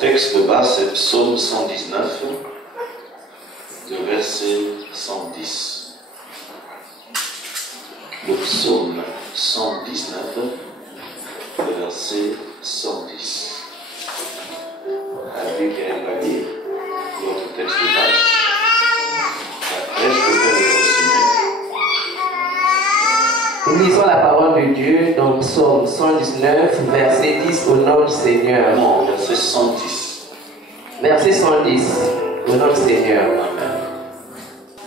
texte de base, c'est Psaume 119, le verset 110. Le Psaume 119, le verset 110. Avec elle va lire notre texte de base. Après, je peux faire le résumé. Lisons la parole de Dieu dans Psaume 119, verset 10, au nom du Seigneur. Non, verset 110. Verset 110, au nom du Seigneur. Amen.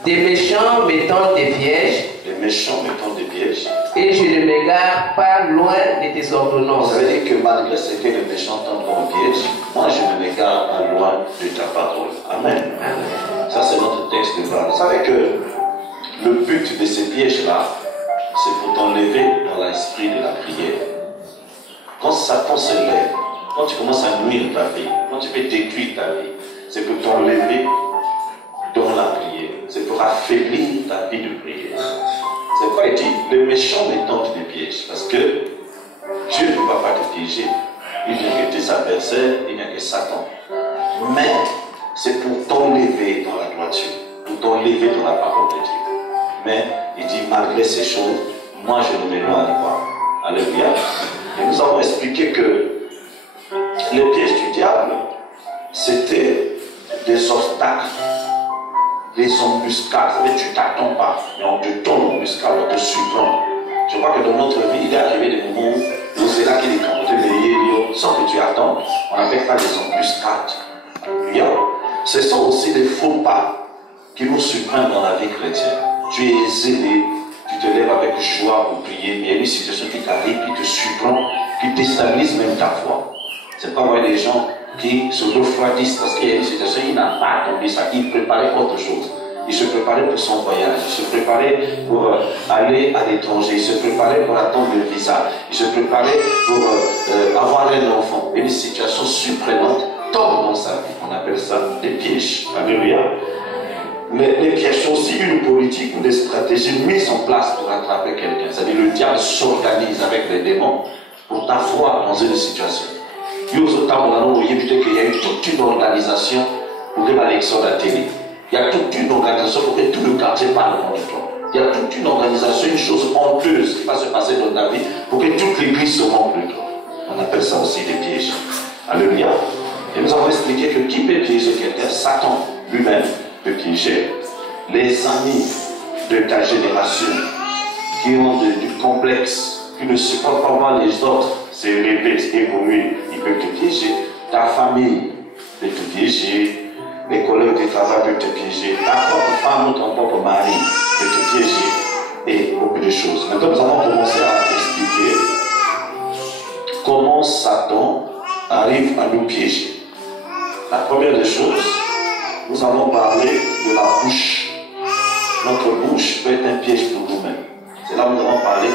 Des méchants mettant des pièges, Les méchants mettant des pièges. et je ne m'égare pas loin de tes ordonnances. Ça veut dire que malgré ce que les méchants tentent comme piège, moi je ne m'égare pas loin de ta parole. Amen. Amen. Ça c'est notre texte de base. Vous savez que le but de ces pièges-là, c'est pour t'enlever dans l'esprit de la prière. Quand Satan se lève, quand tu commences à nuire ta vie, quand tu veux détruire ta vie, c'est pour t'enlever dans la prière. C'est pour affaiblir ta vie de prière. C'est pourquoi il dit, les méchants me tentent des pièges. Parce que Dieu ne va pas te piéger. Il n'y a que tes adversaires, il n'y a que Satan. Mais c'est pour t'enlever dans la droiture, pour t'enlever dans la parole de Dieu. Mais il dit, malgré ces choses, moi je ne m'éloigne pas. Alléluia. Et nous avons expliqué que les pièges du diable, c'était des obstacles, des embuscades. Tu ne t'attends pas, mais on te donne l'embuscade, on te surprend. Je crois que dans notre vie, il est arrivé des moments où c'est là qu'il est capoté de sans que tu attendes. On appelle ça des embuscades. Alléluia. Ce sont aussi des faux pas qui nous surprennent dans la vie chrétienne. Tu es zélé, tu te lèves avec joie pour prier, mais il y a une situation qui t'arrive, qui te surprend, qui déstabilise même ta foi. C'est pas vrai les gens qui se refroidissent parce qu'il y a une situation, il n'a pas attendu ça, il préparait autre chose. Il se préparait pour son voyage, il se préparait pour aller à l'étranger, il se préparait pour attendre le visa, il se préparait pour avoir un enfant. Et une situation surprenante tombe dans sa vie. On appelle ça des pièges. Alléluia. Mais les pièges sont aussi une politique ou des stratégies mises en place pour attraper quelqu'un. C'est-à-dire le diable s'organise avec les démons pour t'avoir dans une situation. Il y a eu toute une organisation pour que l'élection de la télé. Il y a toute une organisation pour que tout le quartier parle contre toi. Il y a toute une organisation, une chose honteuse qui va se passer dans ta vie pour que toute l'église se moque de toi. On appelle ça aussi des pièges. Alléluia. Et nous avons expliqué que qui peut piéger quelqu'un? Satan lui-même peut piéger. Les amis de ta génération qui ont du complexe, qui ne supportent pas voir les autres se répètent, évoluer, ils peuvent te piéger. Ta famille peut te piéger. Les collègues de travail peuvent te piéger. Ta propre femme ou ton propre mari peut te piéger. Et beaucoup de choses. Maintenant, nous allons commencer à expliquer comment Satan arrive à nous piéger. La première des choses, nous allons parler de la bouche. Notre bouche peut être un piège pour nous-mêmes. C'est là où nous allons parler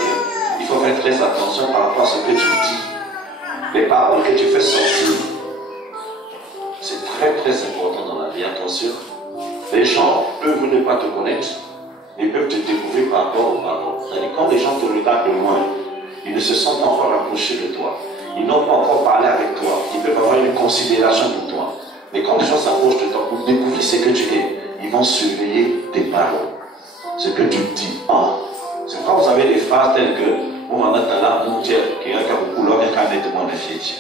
qu'il faut faire très attention par rapport à ce que tu dis. Les paroles que tu fais sortir, c'est très très important dans la vie. Attention, les gens peuvent ne pas te connaître, ils peuvent te découvrir par rapport aux paroles. C'est-à-dire quand les gens te regardent de loin, ils ne se sentent pas encore approchés de toi. Ils n'ont pas encore parlé avec toi. Ils peuvent avoir une considération pour toi. Mais quand les gens s'approchent de toi pour découvrir ce que tu es, ils vont surveiller tes paroles. Ce que tu dis. C'est quand vous avez des phrases telles que on a là, mon Dieu, qui a beaucoup l'homme et qui a été mon fille.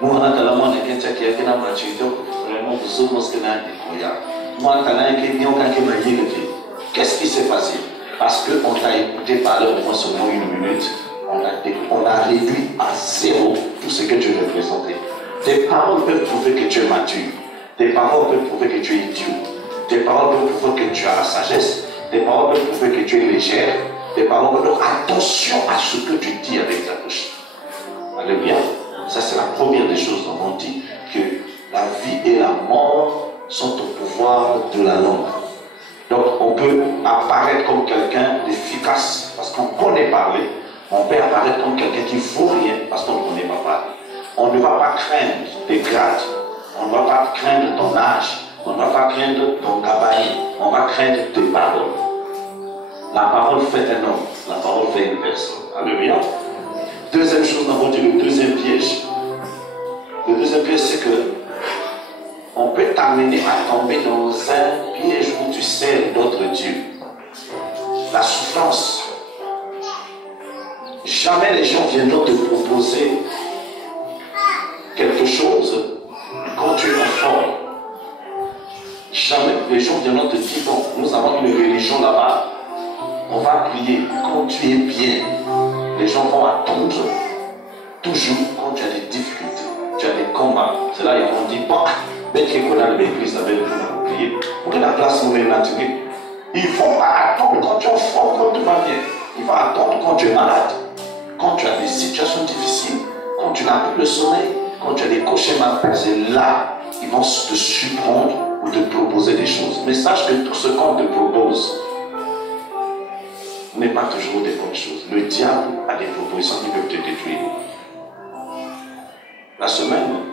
Moi, on a là, mon Dieu, qui a été la maturité, vraiment, vous sommes ce que n'a été. Moi, on a là, qui m'a dit, qu'est-ce qui s'est passé? Parce qu'on t'a écouté parler au moins seulement une minute, on a réduit à zéro tout ce que tu représentais. Tes paroles peuvent prouver que tu es mature. Tes paroles peuvent prouver que tu es idiot. Tes paroles peuvent prouver que tu as la sagesse. Tes paroles peuvent prouver que tu es légère. Tes paroles peuvent... Attention à ce que tu dis avec ta bouche. Alléluia. Ça, c'est la première des choses dont on dit que la vie et la mort sont au pouvoir de la langue. Donc, on peut apparaître comme quelqu'un d'efficace parce qu'on connaît parler. On peut apparaître comme quelqu'un qui ne vaut rien parce qu'on ne connaît pas parler. On ne va pas craindre tes grades. On ne va pas craindre ton âge. On ne va pas craindre ton gabarit. On va craindre tes paroles. La parole fait un homme. La parole fait une personne. Alléluia. Deuxième chose, nous avons dit le deuxième piège. Le deuxième piège, c'est que on peut t'amener à tomber dans un piège où tu sers d'autres dieux. La souffrance. Jamais les gens viendront te proposer quelque chose quand tu es en forme. Jamais les gens viendront te dire, bon, nous avons une religion là-bas, on va prier. Quand tu es bien, les gens vont attendre. Toujours quand tu as des difficultés, tu as des combats. C'est là ils vont dire, bon, mais tu es qu'on a l'église avec nous pour prier. Pour que la place nous est naturelle. Ils vont pas attendre quand tu es en forme, quand tout va bien. Ils vont attendre quand tu es malade. Quand tu as des situations difficiles, quand tu n'as plus le sommeil, quand tu as des cauchemars, c'est là qu'ils vont te surprendre ou te proposer des choses. Mais sache que tout ce qu'on te propose n'est pas toujours des bonnes choses. Le diable a des propositions qui peuvent te détruire. La semaine,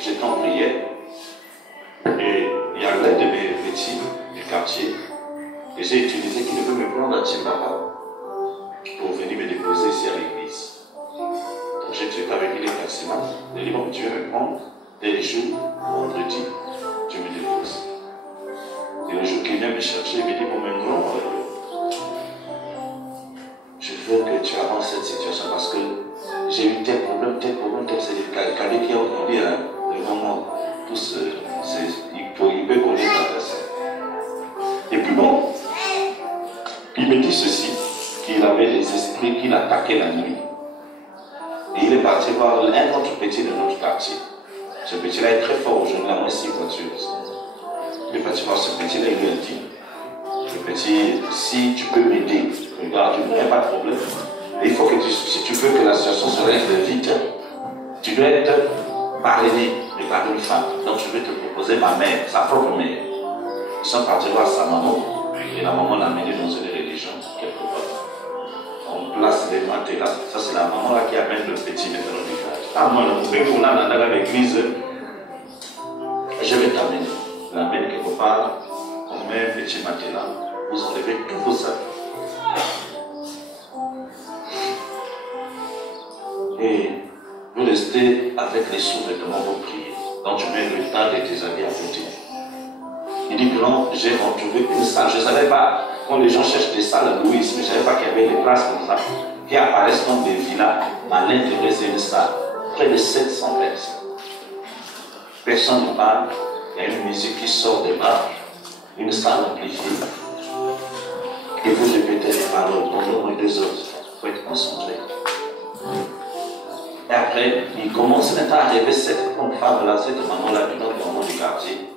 j'étais en prière et il y a l'un de mes petits du quartier que j'ai utilisé qui ne veut me prendre à Timbaba pour venir me déposer ici à l'église. Donc j'ai été avec lui les taximans. Il a dit, bon, tu veux me prendre dès les jours, vendredi, tu me déposes. Et le jour qu'il vient me chercher, il me dit, bon, mais non, je veux que tu avances cette situation parce que j'ai eu tel problème, c'est le cadet qui a aujourd'hui, devant moi. Tous, il peut connaître la personne. Et puis bon, il me dit ceci, qu'il avait des esprits qu'il attaquait la nuit. Et il est parti voir un autre petit de notre quartier. Ce petit-là est très fort aujourd'hui, il a moins 6 voitures. Il est parti voir ce petit-là, il lui a dit, le petit, si tu peux m'aider, regarde, il n'y a pas de problème. Et il faut que si tu veux que la situation se règle vite, tu dois être parrainé par une femme. Donc je vais te proposer ma mère, sa propre mère. Ils sont partis voir sa maman, et la maman l'a amené dans une religion, quelque part. On place les matelas. Ça, c'est la maman là qui amène le petit maintenant du village. Ah, moi, le pouvez pour là, dans l'église, je vais t'amener. Je l'amène quelque part, on met un petit matelas, vous enlevez tous vos sacs. Et vous restez avec les sous-vêtements pour prier. Donc tu mets le tas de tes habits à côté. Il dit, grand, j'ai retrouvé une salle. Je ne savais pas, quand les gens cherchent des salles à Louis, mais je ne savais pas qu'il y avait des places comme ça, qui apparaissent comme des villas. À l'intérieur, c'est une salle. Près de 700 personnes. Personne ne parle. Il y a une musique qui sort des bars. Une salle amplifiée. Et vous répétez les paroles pendant au moins 2 heures. Il faut être concentré. Et après, il commence maintenant à rêver cette femme-là, cette maman-là, du nom du quartier,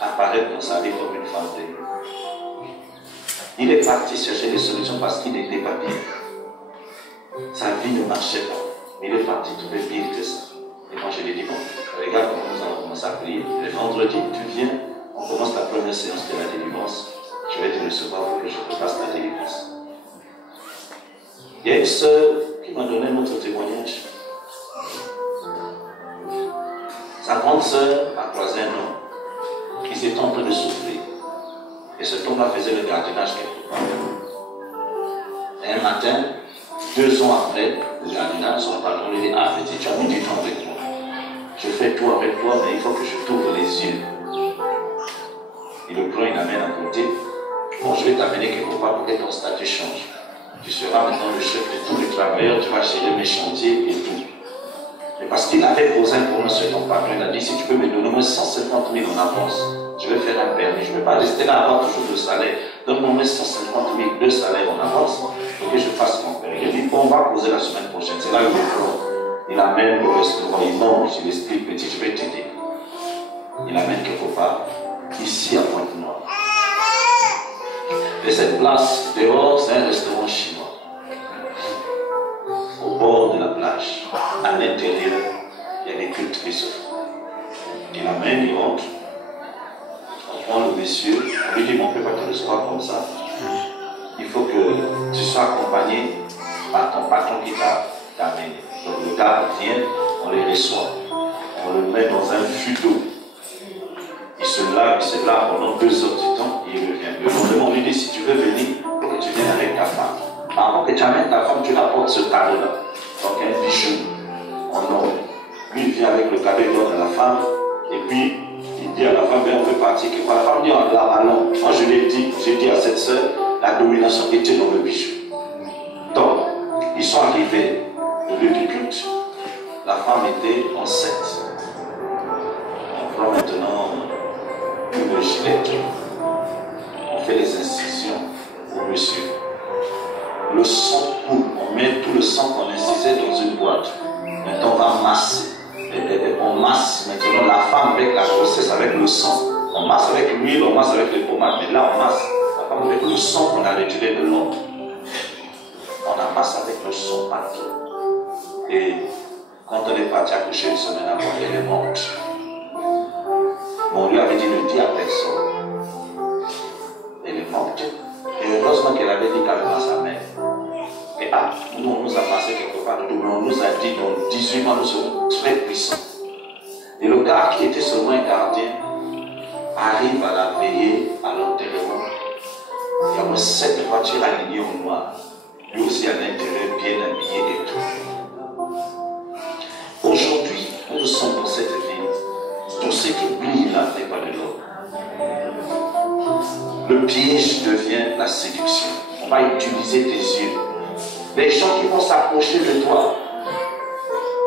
apparaît dans sa vie comme une femme de Dieu. Il est parti chercher des solutions parce qu'il n'était pas bien. Sa vie ne marchait pas. Il est parti trouver pire que ça. Et quand je lui ai dit, bon, regarde comment nous allons commencer à prier. Le vendredi, tu viens, on commence la première séance de la délivrance. Je vais te recevoir pour que je te fasse la délivrance. Il y a une sœur qui m'a donné notre témoignage. Sa grande sœur a croisé un homme qui s'était en train de souffrir. Et cet homme-là faisait le gardiennage quelque part. Et un matin, 2 ans après le gardiennage, son patron lui dit, ah, petit, tu as mis du temps avec moi. Je fais tout avec toi, mais il faut que je t'ouvre les yeux. Il le prend, il l'amène à côté. Bon, je vais t'amener quelque part pour que ton statut change. Tu seras maintenant le chef de tous les travailleurs, tu vas gérer mes chantiers et tout. Mais parce qu'il avait posé un problème sur ton patron, il a dit, si tu peux me donner moins 150 000 en avance, je vais faire un permis. Je ne vais pas rester là à avoir toujours de salaire. Donne-moi moins 150 000 de salaire en avance pour que je fasse mon permis. Il dit, bon, on va poser la semaine prochaine. C'est là où il amène au restaurant, il mange, il explique, petit, je vais t'aider. Il amène quelque part, ici à Pointe-Noire. Et cette place, dehors, c'est un restaurant chinois. Au bord de la plage, à l'intérieur, il y a des cultes qui se font. Il amène, il rentre. On prend le monsieur, on lui dit, on ne peut pas te recevoir comme ça. Il faut que tu sois accompagné par ton patron qui t'a amené. Donc le gars vient, on les reçoit. On le met dans un fût d'eau. Il se lave pendant 2 heures du temps et il revient. Le lendemain, on lui dit, si tu veux venir, il faut que tu viennes avec ta femme. Avant que tu amènes ta femme, tu apportes ce cadeau-là. Donc un bijou en or. Lui, il vient avec le cadeau, il donne à la femme, et puis il dit à la femme, on veut partir. La femme dit, allons. Moi je l'ai dit, j'ai dit à cette soeur, la domination était dans le bijou. Donc, ils sont arrivés au lieu du culte. La femme était enceinte. On prend maintenant une gilette. On fait les incisions au monsieur. Le sang coule. On met tout le sang qu'on incisait dans une boîte. Maintenant, on va masser. On masse maintenant la femme avec la grossesse, avec le sang. On masse avec l'huile, on masse avec les pommades. Mais là, on masse la femme avec le sang qu'on a retiré de l'homme. On amasse avec le sang partout. Et quand on est parti accoucher une semaine avant, elle est morte. On lui avait dit ne dis à personne. Elle est morte. Et heureusement qu'elle avait dit quand même à sa mère. Et nous, on nous a passé quelque part de double. On nous a dit dans 18 mois, nous serons très puissants. Et le gars qui était seulement un gardien arrive à la veiller à l'enterrement. Il y avait 7 voitures alignées au noir. Lui aussi à l'intérieur, bien habillé et tout. Aujourd'hui, nous sommes dans cette ville. Tout ce qui brille là n'est pas de l'or. Le piège devient la séduction. On va utiliser tes yeux. Les gens qui vont s'approcher de toi,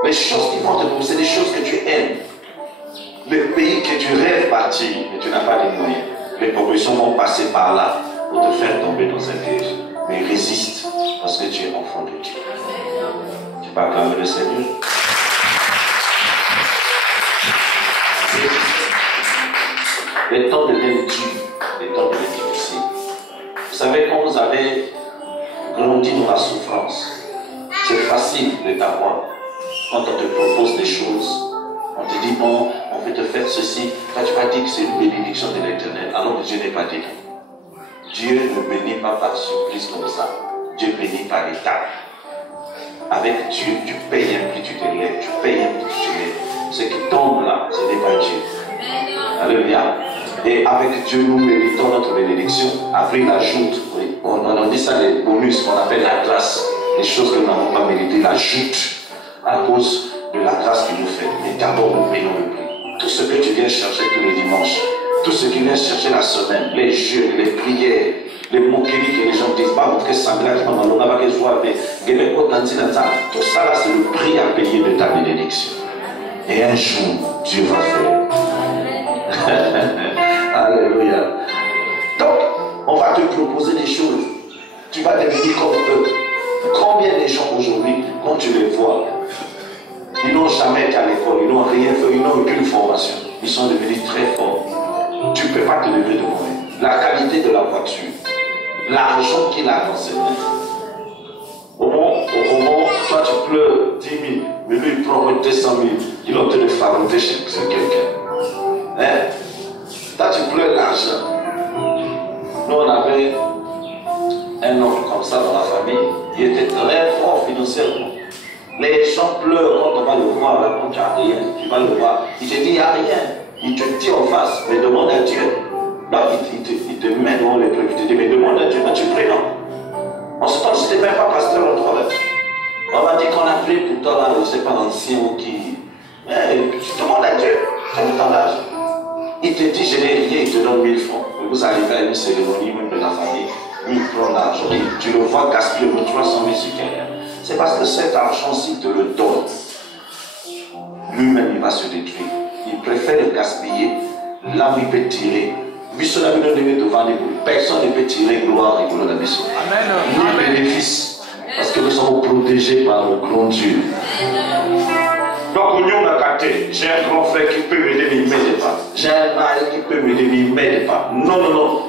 les choses qui vont te proposer, c'est des choses que tu aimes. Le pays que tu rêves partir, mais tu n'as pas les moyens. Les propositions vont passer par là pour te faire tomber dans un piège. Mais résiste, parce que tu es enfant de Dieu. Tu peux acclamer le Seigneur. Les temps deviennent durs, les temps deviennent difficiles. Vous savez, quand vous avez grandi dans la souffrance, c'est facile de t'avoir. Quand on te propose des choses, on te dit, bon, on veut te faire ceci, toi tu vas dire que c'est une bénédiction de l'Éternel, alors que Dieu n'est pas dit. Dieu ne bénit pas par surprise comme ça. Dieu bénit par étapes. Avec Dieu, tu payes un prix, tu te lèves, tu payes un prix, tu te lèves. Ce qui tombe là, ce n'est pas Dieu. Alléluia. Et avec Dieu, nous méritons notre bénédiction. Après, il ajoute, oui, on dit ça les bonus qu'on appelle la grâce. Les choses que nous n'avons pas méritées, il ajoute à cause de la grâce qu'il nous fait. Mais d'abord, nous payons le prix. Tout ce que tu viens chercher tous les dimanches, tout ce qui vient chercher la semaine, les jeûnes, les prières, les moqueries que les gens disent, pas votre sanglage, on n'a pas que joie, mais tout ça là, c'est le prix à payer de ta bénédiction. Et un jour, Dieu va faire. Alléluia. Donc, on va te proposer des choses. Tu vas devenir comme eux. Combien de gens aujourd'hui, quand tu les vois, ils n'ont jamais été à l'école, ils n'ont rien fait, ils n'ont aucune formation. Ils sont devenus très forts. Tu ne peux pas te lever devant eux. La qualité de la voiture, l'argent qu'il a dans ses mains. Au moment, toi tu pleures 10 000, mais lui il prend 200 000, il est en train de fabriquer chez quelqu'un. Hein? Toi tu pleures l'argent. Nous on avait un homme comme ça dans la famille, il était très fort financièrement. Les gens pleurent quand on va le voir, quand tu n'as rien, tu vas le voir, il te dit il n'y a rien, il te dit en face, mais demande à Dieu. Donc il te met devant les preuves, il te dit mais demande à Dieu, mais tu pries non. En ce temps, je n'étais même pas pasteur en toi. On m'a dit qu'on a prié pour toi là, je ne sais pas l'ancien ou qui. Mais tu demandes à Dieu, tu as le temps d'âge. Il te dit je n'ai rien, il te donne 1000 francs. Mais vous arrivez à une cérémonie, même de la famille, lui il prend l'argent, tu le vois gaspiller pour 300 000 sur quelqu'un. C'est parce que cet argent, s'il te le donne, lui-même il va se détruire. Il préfère le gaspiller là où il peut tirer. Personne ne peut tirer gloire et gloire de la mission. Ni bénéfice. Parce que nous sommes protégés par le grand Dieu. Donc, nous avons gâté. J'ai un grand frère qui peut m'aider, mais il ne m'aide pas. J'ai un mari qui peut m'aider, mais il ne m'aide pas. Non, non, non.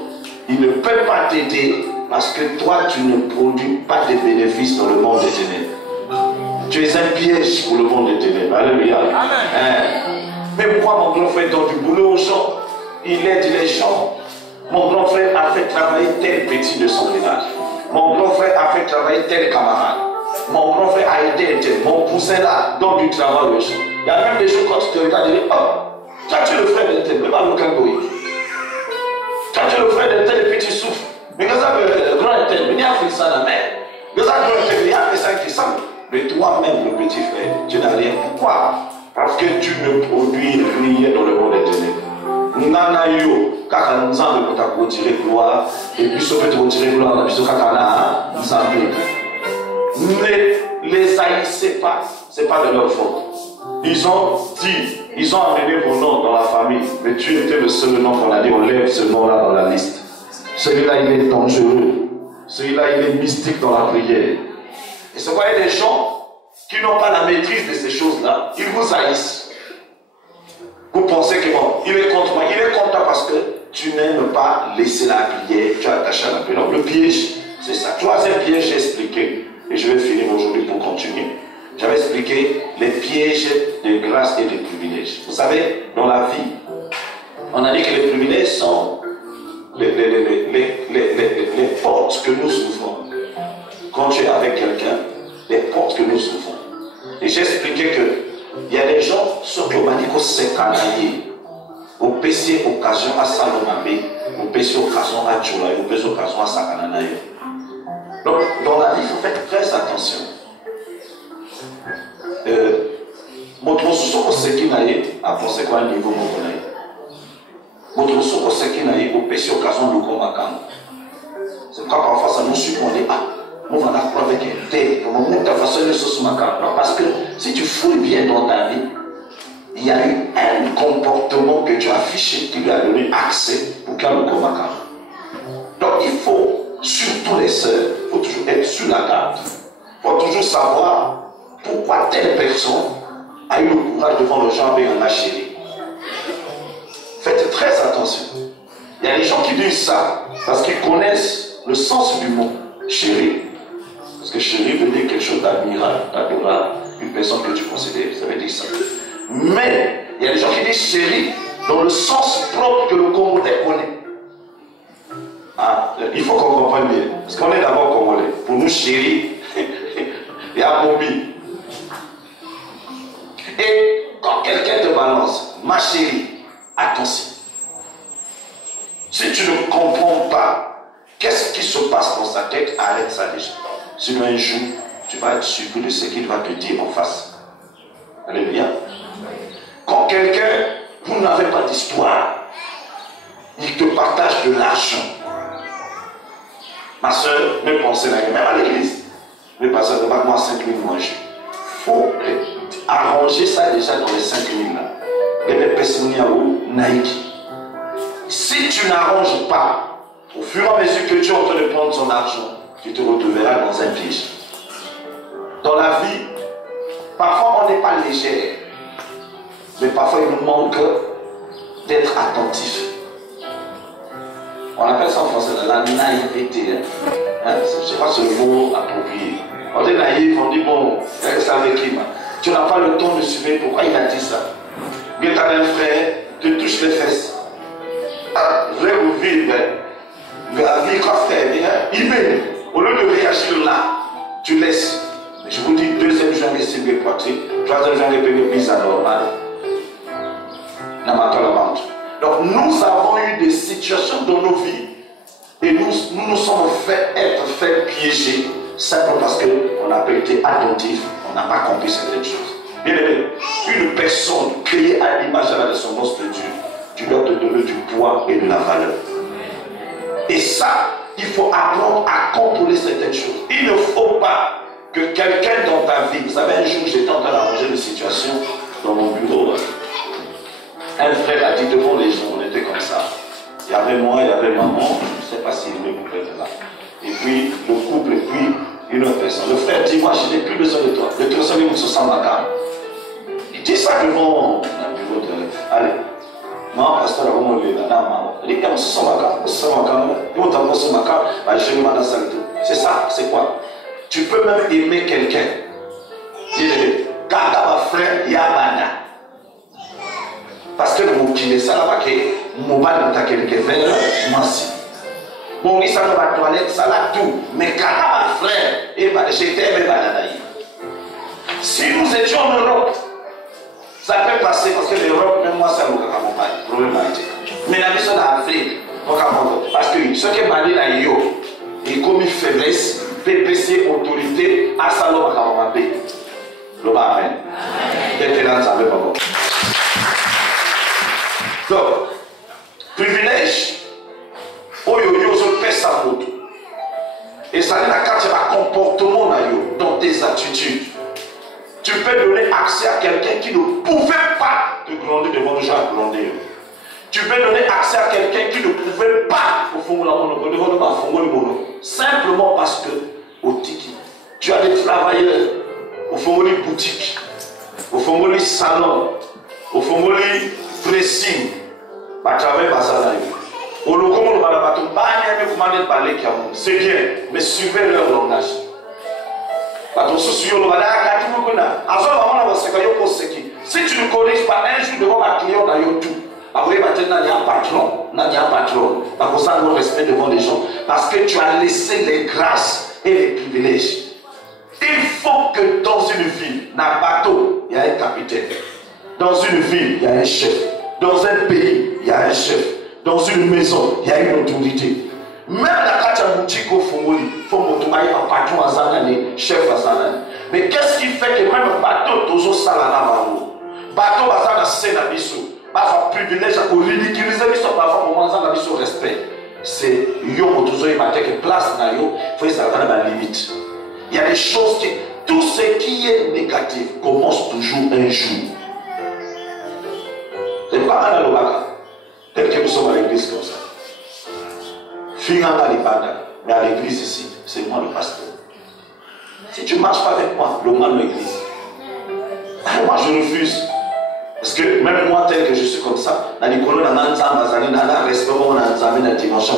Il ne peut pas t'aider parce que toi, tu ne produis pas de bénéfices dans le monde des ténèbres. Tu es un piège pour le monde des ténèbres. Alléluia. Même moi, mon grand frère, donne du boulot aux gens. Il aide les gens. Mon grand frère a fait travailler tel petit de son village. Mon grand frère a fait travailler tel camarade. Mon grand frère a aidé tel. Mon cousin là donne du travail aux gens. Il y a même des choses quand tu te regardes, tu dis, oh, toi tu es le frère de tel, même à l'Okangoï. Toi tu es le frère de tel et puis tu souffres. Mais quand ça le grand et tel, il y a fait ça la mer. Quand ça grand et tel, il y a fait ça qui semble. Mais toi-même, le petit frère, tu n'as rien. Pourquoi? Parce que tu ne produis rien dans le monde des ténèbres. Nana yo, kaka nzambe kota kotirer gloire, et puis ce peut te retirer gloire, puis ce kaka nzambe. Ne les haïssez pas, c'est pas de leur faute. Ils ont dit, ils ont amené vos noms dans la famille, mais tu étais le seul nom qu'on a dit, on lève ce nom-là dans la liste. Celui-là, il est dangereux. Celui-là, il est mystique dans la prière. Et ce voyez des gens qui n'ont pas la maîtrise de ces choses-là, ils vous haïssent. Vous pensez que bon, il est contre moi, il est contre toi parce que tu n'aimes pas laisser la prière, tu es attaché à la prière. Donc le piège, c'est ça. Troisième piège, j'ai expliqué, et je vais finir aujourd'hui pour continuer. J'avais expliqué les pièges de grâce et de privilèges. Vous savez, dans la vie, on a dit que les privilèges sont les portes que nous ouvrons. Quand tu es avec quelqu'un, les portes que nous ouvrons. Et j'ai expliqué qu'il y a des gens, ceux qui ont dit qu'on s'est canalisé, au PC occasion à Salomabé, au PC occasion à Tchoula, au PC occasion à Sakananayo. Donc, dans la vie, il faut faire très attention. Votre sous ce qui n'a pas à penser quoi niveau monnaie. Votre sous ce qui n'a pas au PC occasion de combattre. C'est pourquoi parfois ça nous suit, on dit ah, on va l'apprendre avec un thé, on va monter à façon de ce matin. Parce que si tu fouilles bien dans ta vie, il y a eu un comportement que tu as affiché qui lui a donné accès pour qu'il y ait le combattant. Donc il faut, surtout les sœurs, il faut toujours être sur la garde. Il faut toujours savoir pourquoi telle personne a eu le courage devant le gens avec un chéri. Faites très attention. Il y a des gens qui disent ça parce qu'ils connaissent le sens du mot chéri. Parce que chéri veut dire quelque chose d'admirable, d'adorable, une personne que tu considères, ça veut dire ça. Mais il y a des gens qui disent chéri dans le sens propre que le Congolais connaît. Ah, il faut qu'on comprenne bien. Parce qu'on est d'abord Congolais. Pour nous, chéri, il y a Bobby. Et quand quelqu'un te balance, ma chérie, attention. Si tu ne comprends pas qu'est-ce qui se passe dans sa tête, arrête ça déjà. Sinon un jour, tu vas être surpris de ce qu'il va te dire en face. Allez bien. Quand quelqu'un, vous n'avez pas d'histoire, il te partage de l'argent. Ma soeur, même penser là, même à l'église, mais pas ça, ne pas moi 5 000 manger. Il faut arranger ça déjà dans les 5 000 là. Si tu n'arranges pas, au fur et à mesure que tu es en train de prendre son argent, tu te retrouveras dans un piège. Dans la vie, parfois on n'est pas léger, mais parfois il nous manque d'être attentif. On appelle ça en français la naïveté. Hein? Je ne sais pas ce mot approprié. On est naïf, on dit bon, ça avec qui? Tu n'as pas le temps de suivre pourquoi il a dit ça. Mais tu as un frère, tu touches les fesses. Vrai ou vide, la vie qu'on fait, il met. Au lieu de réagir là, tu laisses. Je vous dis, deuxième janvier, c'est bien poitrine. Troisième janvier, c'est bien bizarre normal. Donc nous avons eu des situations dans nos vies et nous nous sommes être fait piéger simplement parce qu'on n'a pas été attentif, on n'a pas compris certaines choses. Bien aimé, une personne créée à l'image et à la ressemblance de Dieu, tu dois te donner du poids et de la valeur. Et ça, il faut apprendre à contrôler certaines choses. Il ne faut pas que quelqu'un dans ta vie, vous savez, un jour j'étais en train d'arranger une situation dans mon bureau. Un frère a dit devant les gens, on était comme ça. Il y avait moi, il y avait maman, je ne sais pas si le couple était là. Et puis le couple, et puis une autre personne. Le frère dit, moi je n'ai plus besoin de toi. Le trésor il se sent macabre. Il dit ça devant le bureau de... Allez, moi, pasteur, avant de la dame, il dit, on se sent macabre, on se sent macabre. Et on t'envoie ce macabre, je vais m'en saluer. C'est ça, c'est quoi? Tu peux même aimer quelqu'un. Il dit, Kaka, ma frère, Yabana. Parce que vous utilisez ça là-bas, mon bal de quelqu'un fait, moi aussi. Bon, il s'en va à la toilette, ça là tout. Mais quand ma frère, j'étais aimé Bananaï. Si nous étions en Europe, ça peut passer parce que l'Europe, même moi, ça ne va pas problème. Mais la mission d'Afrique, parce que ce qui est malé là, il commis faiblesse, PPC, autorité, à Salomon, le Amen. Donc, privilège, et ça n'est pas quand tu as un comportement dans tes attitudes. Tu peux donner accès à quelqu'un qui ne pouvait pas te gronder devant le gens grandir. Tu peux donner accès à quelqu'un qui ne pouvait pas au fond de la mono, simplement parce que au tiki, tu as des travailleurs au fond de boutique, au fond de salon, au fond de pressing, à travers Bazana. C'est bien, mais suivez leur langage. Si tu ne connais pas un jour devant un client dans YouTube, après maintenant il y a un patron, parce que ça nous respect devant les gens, parce que tu as laissé les grâces et les privilèges. Il faut que dans une ville, dans un bateau, il y a un capitaine. Dans une ville, il y a un chef. Dans un pays, il y a un chef. Dans une maison, il y a une autorité. Même la Kachaboutique au Fomoli, il faut que tu ailles un patron à Zanani, chef à Zanani. Mais qu'est-ce qui fait que même un bateau, toujours salana, bateau à Zanani, c'est la mission. Parfois, privilège à ridiculiser, parfois, au moment où respect. C'est yo, toujours, il m'a dit que place, il faut s'attendre à la limite. Il y a des choses qui, tout ce qui est négatif commence toujours un jour. C'est pas mal à l'Obaka. Tel que nous sommes à l'église comme ça. Finanga les bandes, mais à l'église ici, c'est moi le pasteur. Si tu ne marches pas avec moi, le mal de l'église. Moi je refuse. Parce que même moi, tel que je suis comme ça, dans les colonnes, dans le respect, on a un dimension.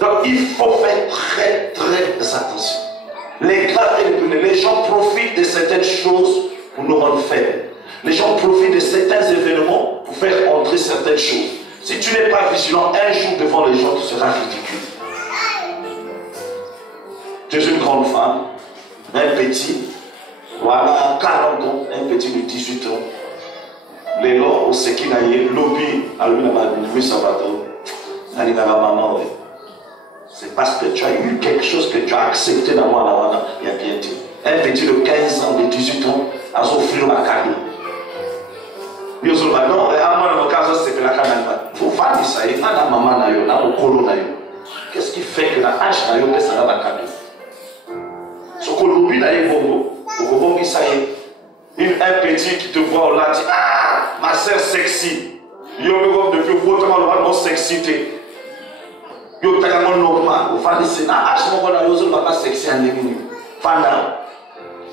Donc il faut faire très très attention. Les gens profitent de certaines choses pour nous rendre faibles. Les gens profitent de certains événements pour faire entrer certaines choses. Si tu n'es pas vigilant, un jour devant les gens, tu seras ridicule. Tu es une grande femme, un petit, voilà, 40 ans, un petit de 18 ans. Les lois au Sekinaye, lobby, à lui, Sabato, maman, c'est parce que tu as eu quelque chose que tu as accepté dans moi, il y a bien dit. Un petit de 15 ans, de 18 ans, a offert ma carrière. Qu'est-ce qui fait que la hache n'a pas ça va cadeau? Ce que l'oubli n'a pas un petit qui te voit là dit ah ma soeur sexy. Yo me depuis votre mal sexité. Yo t'as un normal. Au fond c'est la hache mon bon yo pas sexy en demi.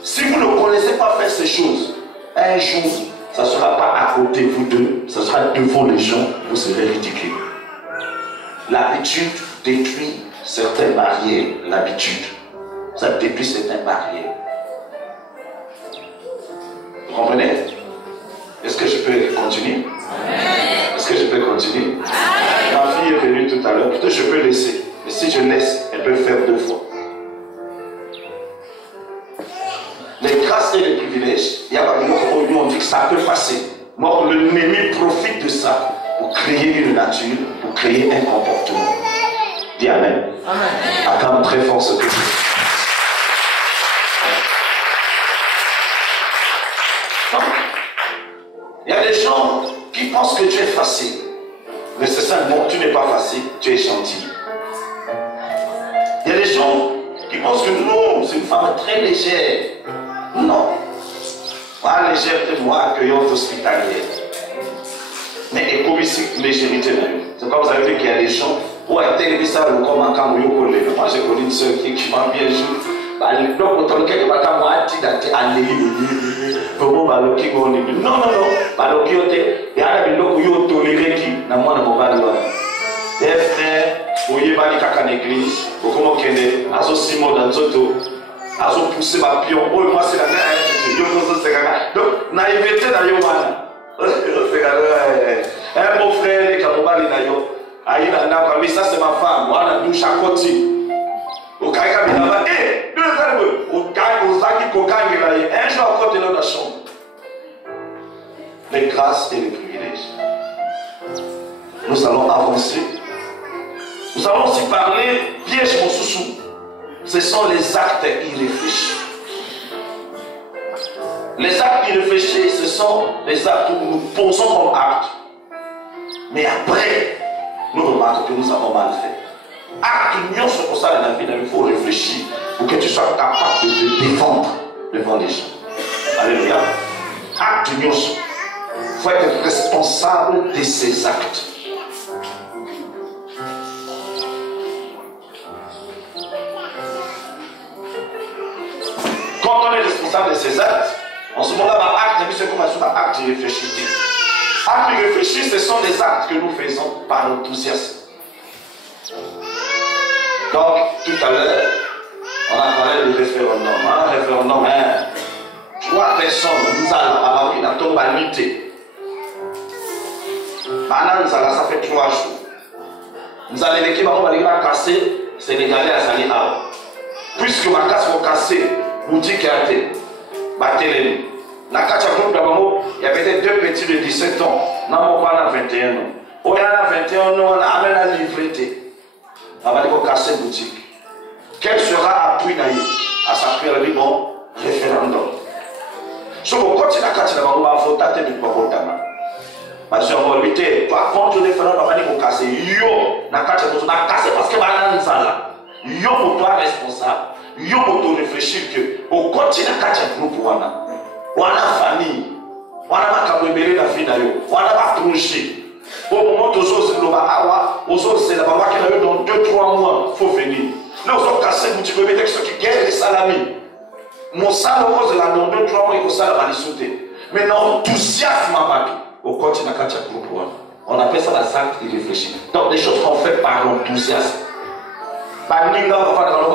Si vous ne connaissez pas faire ces choses, un jour ça ne sera pas à côté de vous deux, ça sera devant les gens, vous serez ridicule. L'habitude détruit certaines barrières. L'habitude, ça détruit certaines barrières. Vous comprenez? Est-ce que je peux continuer? Est-ce que je peux continuer? Ma fille est venue tout à l'heure, peut-être je peux laisser. Mais si je laisse, elle peut faire 2 fois. Les grâces et les privilèges, il y a pas de mots on dit que ça peut passer. Moi, l'ennemi profite de ça pour créer une nature, pour créer un comportement. Dis Amen. Amen. Acclame très fort ce que il y a des gens qui pensent que tu es facile. Mais c'est ça, non, tu n'es pas facile, tu es gentil. Il y a des gens qui pensent que non, c'est une femme très légère. Non. Pas légère de moi, accueillante, hospitalière. Mais comme ici, légérité. C'est comme vous avez vu qu'il y a des gens où à télé ça le comme un camoyo collé. Moi j'ai connu une soeur qui m'a bien joué. Donc autant que va ta moi dit d'aller aller. Comment va le qui on dit non. Pas le qui était et à la biloko yo toléré qui na moi na mobali wa. Et frère, vous y va kaka en église, vous comment kende azo simo dans zoto. Azo pousser ma pion. Oh moi c'est la même yo pense c'est kaka. Donc naïveté na yo wana. Un beau frère qui a mobali na yo. Aïe, mais ça c'est ma femme. Voilà, nous chacoti. Au cas où il a dit, au cas où il a dit, un jour encore de notre chambre. Les grâces et les privilèges. Nous allons avancer. Nous allons aussi parler, piège mon sous-sous. Ce sont les actes irréfléchis. Les actes irréfléchis, ce sont les actes où nous posons comme actes. Mais après, nous remarquons que nous avons mal fait. Acte union sur pour ça, il faut réfléchir pour que tu sois capable de te défendre devant les gens. Alléluia. Acte union. Il faut être responsable de ses actes. Quand on est responsable de ses actes, en ce moment-là, acte, c'est comme un acte irréfléchi. Actes irréfléchis, ce sont des actes que nous faisons par enthousiasme. Donc, tout à l'heure, on a parlé du référendum. Un référendum, 3 personnes, nous allons avoir une tombe à l'unité. Maintenant, ça fait 3 jours. Nous allons l'équipe, on va casser, Sénégalais à Sali-Ao. Puisque ma casse va casser, boutique à thé, battelé. Dans il y avait 2 petits de 17 ans. Non, on a 21 ans. On a 21 ans, on a amené à livrer. On va casser boutique. Quel sera appui à sa prière du bon référendum? Si on continue à casser, on va voter de quoi. Parce qu'on va lutter contre le référendum, on va casser. Yo, on a cassé parce que on a yo pour toi responsable. Yo pour toi réfléchir que on continue à casser le groupe. On a famille, on a ma la vie d'ailleurs, on a ma projet. Au moment où on c'est la maman qui a eu dans 2-3 mois, il faut venir. Là, on a cassé le petit bébé avec ceux qui gagnent les salamis. Mon salaire, dans 2-3 mois, il faut ça la sauter. Mais non, enthousiasme à battre. On continue à casser le groupe. On appelle ça la acte irréfléchi. Donc, des choses qu'on fait par enthousiasme. Par nous, là, on va faire dans le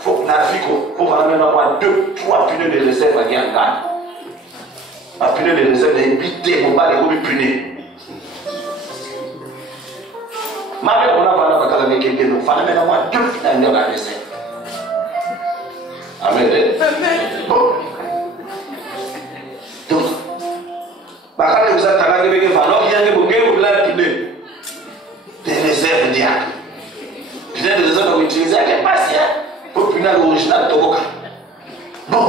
faut que la vie, il faut avoir 2-3 pneus de réserve à gagner. Un pneu de réserve est évité, on va les punir. Ma mère, on a parlé avec quelqu'un, il faut avoir 2 pneus de la réserve. Amen. Bon. Donc, quand vous êtes allé avec les valeurs, il y a des pneus de réserve diacre. Pneu de réserve qu'on utilise avec les patients pour pneu original de Togoka. Bon.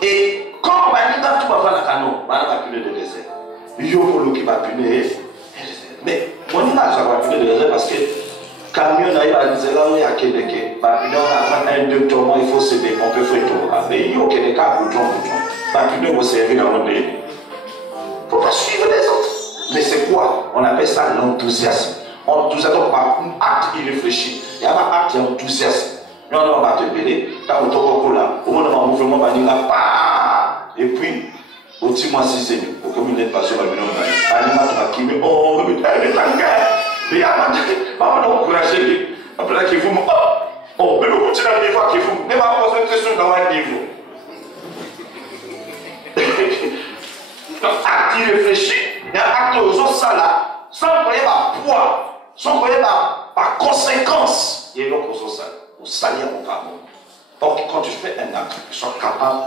Et quand on va dire tout va faire la canon, on va pneu de réserve. Il y a un qui va pneu. Mais on n'a pas pneu de réserve parce que camion n'a pas dit là où il y a Québec. Pneu avant 1-2 tours, il faut se dépomper, il faut être. Mais il y a Québec pour ton. Pneu va servir dans le monde. Il ne faut pas suivre les autres. Mais c'est quoi? On appelle ça l'enthousiasme. Enthousiasme par un acte irréfléchi. Il y a un acte enthousiasme. Nous on va te péler. Quand on toque là, au moment où on mouvement va dire là, et puis, au petit mois 6 au communiqué de passion, on va venir oh, mais il y a pas encourager. Après là, qui vous oh, mais nous continuons à vivre qui vous. Ne pas poser de questions dans un niveau. Donc, acte irréfléchi, il y a un acte aux autres, ça là, sans croyer par poids, sans croyer par conséquence. Il y a une autre chose, au salir mon carbone. Or, quand tu fais un acte, tu sois capable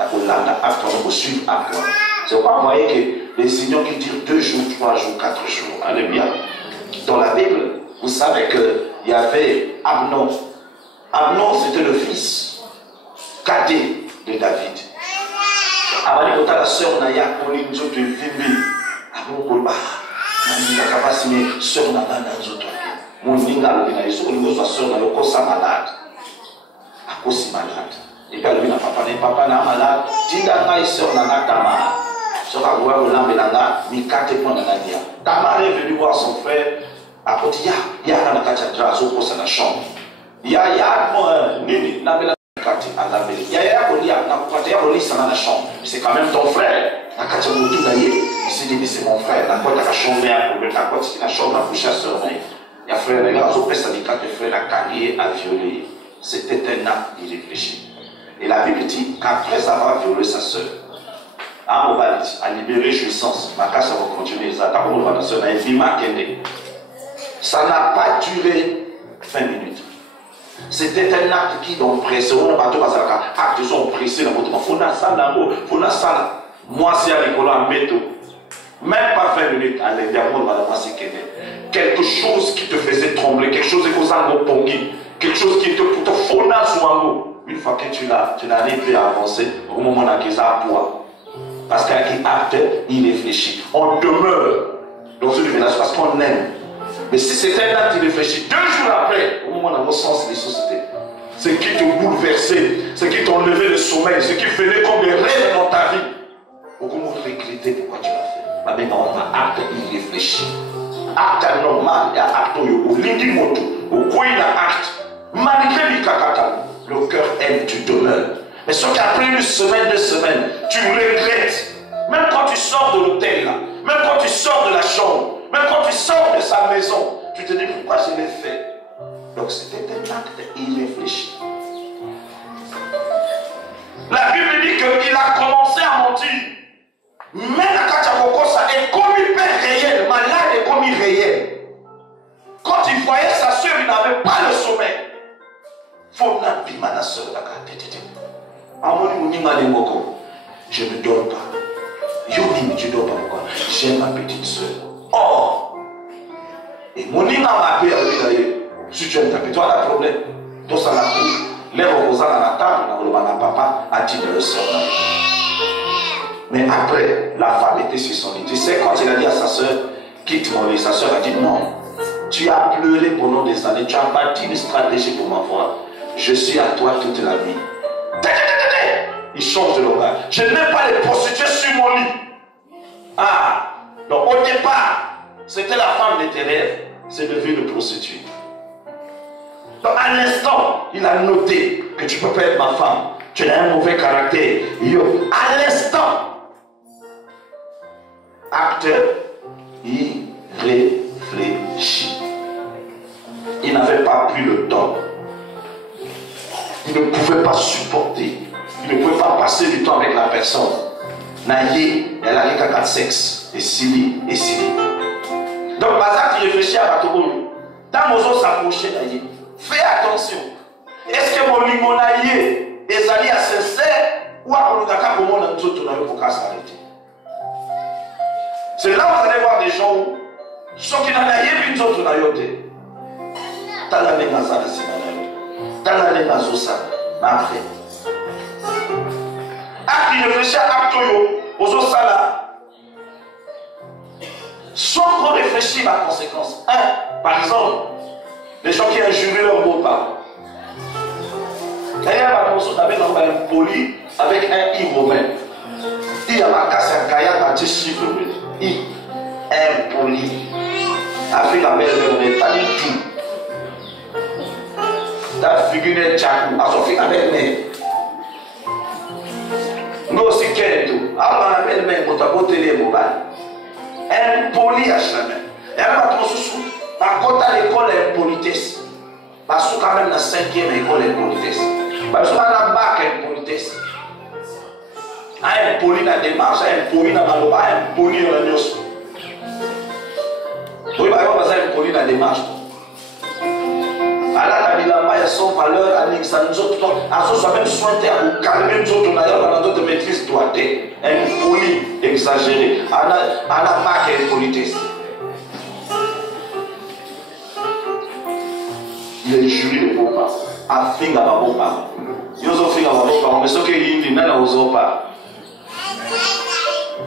de suivre à toi. C'est pas voyez que les unions qui durent 2 jours, 3 jours, 4 jours. Alléluia. Dans la Bible, vous savez qu'il y avait Amnon. Amnon, c'était le fils cadet de David. Avant de la sœur Naya, on est une autre Vimbi. Amnon Kolba. Nani Nakabasime, sœur Nana Nanzoto. Mon ninga le bina, il faut que sœur Nana Kosa malade. À cause malade. Et puis elle n'a papa n'a malade. Tinda Naya sœur Nana Tamar. Sœur Agua Olambe Nana, Mikate Ponanadia. Tamar est venu voir son frère. À côté, il y a un Katia Drazo pour sa chambre. Il y a Nini, Nabela. C'est quand même ton frère. Il s'est dit, c'est mon frère. La chambre a couché à ce oreille. Il y a frère, il a frère a carrié, a violé. C'était un acte irréfléchi. Et la Bible dit qu'après avoir violé sa soeur, a libéré jouissance. Ma casse va continuer. Ça n'a pas duré 20 minutes. C'était un acte qui donc pressé. On n'a pas tout passé là. Actes sont pressés dans votre monde. Moi, c'est à l'école en métaux. Même pas 20 minutes à l'intérieur, on va passer quelque chose qui te faisait trembler, quelque chose qui te faisait quelque chose qui te faisait une fois que tu n'arrives plus à avancer, au moment où tu as poids. Parce qu'un acte, il réfléchit. On demeure dans une relation parce qu'on aime. Mais si c'est un acte irréfléchi, 2 jours après, au moment où on a sens des sociétés, ce qui te bouleversait, ce qui t'a enlevé le sommeil, ce qui venait comme des rêves dans ta vie, au comment regretter pourquoi tu l'as fait. Ma mère, on a acte irréfléchi. Acte normal, il y a acte au lindi moto, au quoi il a acte. Malgré l'ikakata, le cœur aime, tu demeures. Mais sauf qu'après 1 semaine, 2 semaines, tu regrettes. Même quand tu sors de l'hôtel, là, même quand tu sors de la chambre, même quand tu sors de sa maison, tu te dis pourquoi je l'ai fait. Donc c'était un acte irréfléchi. La Bible dit qu'il a commencé à mentir. Mais la Kachakokosa est commis père réel, malade est commis réel. Quand il voyait sa soeur, il n'avait pas le sommeil. Faut n'abîmer la soeur. Je ne dors pas. Yonim, tu ne dors pas pourquoi? J'aime ma petite soeur. Oh! Et mon ima m'a appelé à lui. Si tu aimes ta petite, tu as un problème. Tout ça, la couche. Les reposants à la table, on a papa a dit de le soeur. Mais après, la femme était sur son lit. Tu sais, quand il a dit à sa soeur, quitte mon lit, sa soeur a dit non. Tu as pleuré pendant des années, tu as bâti une stratégie pour m'avoir. Je suis à toi toute la nuit. Il change de langage. Je n'ai pas les prostituées sur mon lit. Ah, donc au départ, c'était la femme de tes rêves, c'est devenu une prostituée. Donc à l'instant, il a noté que tu ne peux pas être ma femme. Tu as un mauvais caractère. À l'instant, acteur, il réfléchit. Il n'avait pas pris le temps. Il ne pouvait pas supporter. Il ne pouvait pas passer du temps avec la personne. Naïe, elle a les caca de sexe. Et Sili, et Sili. Donc, Bazak, il réfléchit à Batoboulou. Dans nos os s'approcher, Naïe. Fais attention. Est-ce que mon limonaïe est allé à sincère ou à Kologaka pour mon amitié pour s'arrêter? C'est là où vous allez voir des gens où ceux qui n'ont pas eu une autre naïoté. T'as la même azar de Simanaï. T'as la même azosa. Après. Acte qui réfléchit à Actoyo, aux osala. Sans qu'on réfléchisse à la conséquence. Par exemple, les gens qui injurient leurs beaux-parents. D'ailleurs, on avait un poli avec un I romain. Il y a ma casse à Kaya dans 10 chiffres. I, un poli. Avec la mère de mon état, tout. La figure est Tchakou, à son fils avec mère. Nous aussi, qu'est-ce tout. Alors, la belle-mère, on t'a beau télé, un poli à jamais. Et alors, on se souvient. Par contre, à l'école, il y a une politesse. Parce que quand même, dans la 5e école, il y a une politesse. Parce que dans la bac, il y a une politesse. Il y a un poli dans la démarche, il y a un poli dans la maloba, il y a un poli dans la nios. Oui, par exemple, il y a un poli dans la démarche. Alors, il y a son valeur, il y a nous autres, il même soin de calmer nous autres, dans notre maîtrise doigté. Un poli exagéré. Il y a la bac, il y a une politesse. Il est juré de beaux-parents. A finga ba beaux-parents. Ils ont finga ba beaux-parents. Mais ce que il dit, n'a osé pas.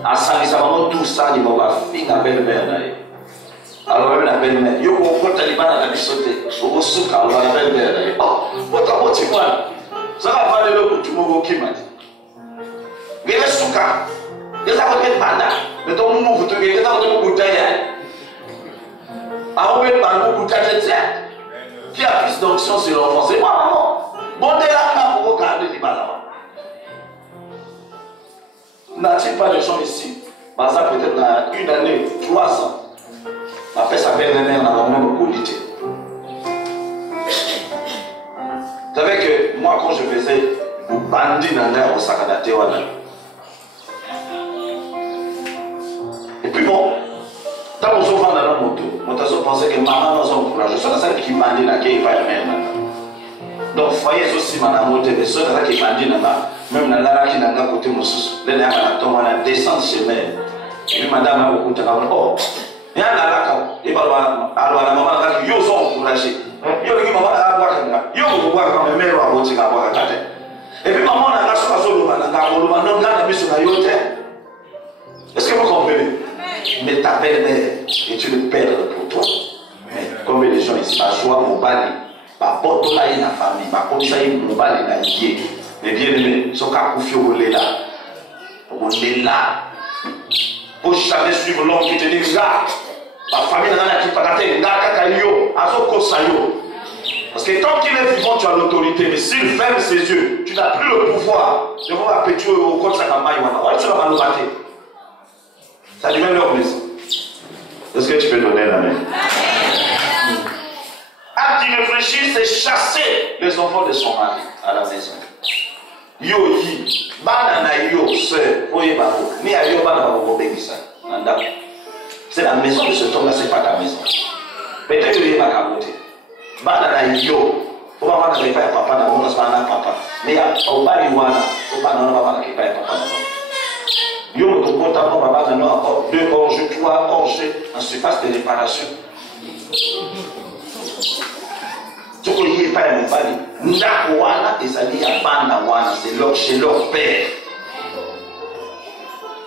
A ça, ils ont tout ça, ils vont finga belle-mère. Alors, même la belle-mère. Yo, on compte les balles à la bisoté. On se souk, alors la belle-mère. Oh, votre petit moi. Ça va parler le coup, tu m'as dit. Mais les souka. Les avocats de banda. Mais ton nom, vous te dites, les avocats de bouteille. Ah, on met pas le bouteille, c'est ça. Qui a plus d'onction sur l'enfant? C'est moi, maman. Bon, dès là, pour regarder les balles. N'a-t-il pas de gens ici? Ça peut-être dans 1 année, 3 ans. Après, sa belle-mère n'a pas même qualité. Vous savez que moi, quand je faisais le bandit dans l'air au Sakadate, et puis bon, quand on se vend dans la moto, on pensait que maman nous a encouragé. C'est ça qui m'a dit qui va même. Donc, foyer aussi, ma moto, mais c'est ça qui m'a dit même dans la qui n'a pas côté mon sous. Les nerfs à la tombe, on a descendu chez moi. Et puis, madame a beaucoup de travail. Oh, il y a un là, et alors la maman a dit, ils ont encouragé. Ils ont dit, maman a boire comme ça. Ils ont boire comme mère à boire à boire à tête. Et puis maman, on a sur la zone, on a mis sur la yote. Est-ce que vous comprenez? Mais ta belle-mère est une perle pour toi. Comme les gens ici, ma joie, mon bali, ma porte là, il y a la famille, ma porte là, il y a mon bali, il y a mais bien aimé, son cas confié au lait là. On est là. Pour jamais suivre l'homme qui te dit, là, ma famille n'a pas de parce que tant qu'il est vivant, tu as l'autorité. Mais s'il ferme ses yeux, tu n'as plus le pouvoir. Je vais m'appeler au code de sa campagne. Tu vas m'enlever. Ça devient leur maison. Est-ce que tu peux donner la main? Acte d'y réfléchir, c'est chasser les enfants de son mari à la maison. Yo yi, banana yo, sœur, oye babo, ni a yo banana babo bébisa. C'est la maison de cet homme-là, c'est pas ta maison. Peut-être que tu vas capoter. Banana yo, on va voir que papa n'a pas papa. Mais au bas du wana, au bas n'a pas papa. Yo, le comportement papa n'a encore 2 orges, 3 orges en surface de réparation. Ce que n'y est pas mon pari, Ndawana et ça dit à Banawana, c'est chez leur père.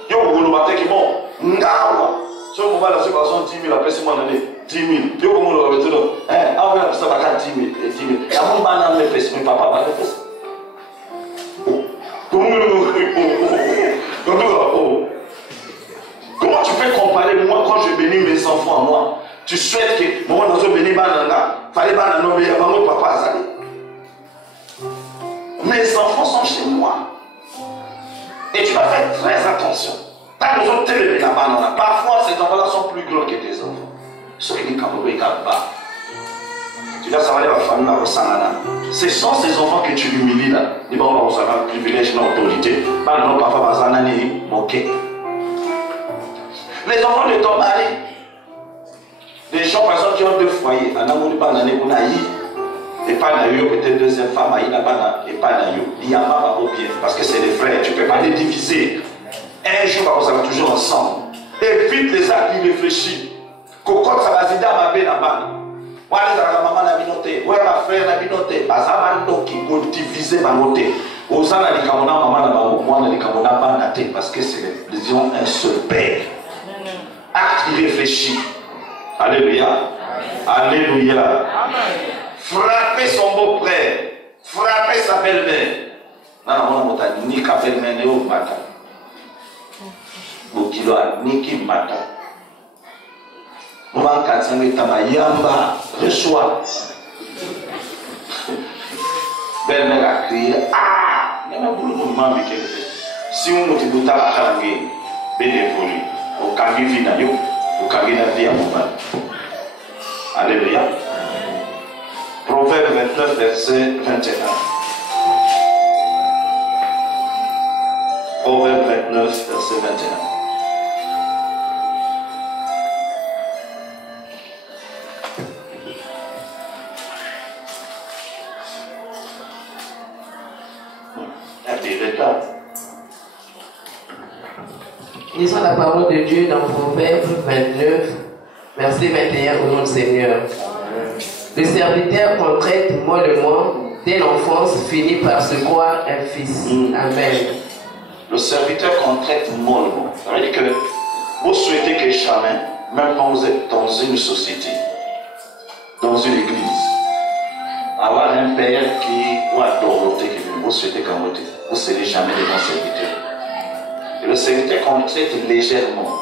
Yo, vous le matin qui bon, Ndawa. Si on va la séparation 10 000, après 6 mois d'année, 10 000. Yo, comment on le retrouve? Ah ouais, ça va faire 10 000 et 10 000. Et avant de banane, mais mais papa va le faire. Comment tu peux comparer moi quand je bénis mes enfants à moi? Tu souhaites que moi dans ce béni banana, fallait banana mais avant mon papa azali. Mes enfants sont chez moi. Et tu vas faire très attention. T'as besoin de t'élever la banana. Parfois ces enfants-là sont plus grands que tes enfants. Ceux qui disent qu'ils bas. Tu dois savoir la famille au Sanana. Ce sont ces enfants que tu humilies là. Ils vont avoir un privilège, une autorité. Banana papa bazanani moqué. Les enfants de ton mari. Les gens, par exemple, qui ont 2 foyers, en amour, pas d'année, on a eu, et pas d'ailleurs, peut-être deuxième femme, il n'a pas et pas d'ailleurs, il n'y a pas au pied, parce que c'est des frères, tu ne peux pas les diviser. Un jour, ça va toujours ensemble. Évite les actes irréfléchis. Cocotte, ça va zider à ma peine à ma. Moi, la maman n'a binoté, moi, la frère n'a binoté, parce que qui vont diviser ma noté. Aux gens, la likamona, maman, la maman, moi, la likamona, pas naté, parce que c'est les ont un seul père. Acte irréfléchi. Alléluia. Alléluia. Amen. Frapper son beau-frère. Frapper sa belle-mère. Non, non, on ni ka belle-mère ni au matin. Au kilo ni qui matin. On va casser ta yamba. Reçois. Belle-mère a crié. Ah! Il y a un boulot pour m'en dire. Si on ne te dit pas à la gueule, bénévole. Au camion vinayo. Au camion de vie à mon mari. Alléluia. Proverbe 29, verset 21. Proverbe 29, verset 21. Lisons la parole de Dieu dans Proverbe 29, verset 21 au nom du Seigneur. Le serviteur qu'on traite mollement dès l'enfance finit par se croire un fils. Amen. Le serviteur qu'on traite mollement. Ça veut dire que vous souhaitez que jamais, même quand vous êtes dans une société, dans une église, avoir un père qui ou un Dorothée qui vous souhaitez qu'un vous ne serez jamais des bons serviteurs. Et le serviteur qu'on traite légèrement.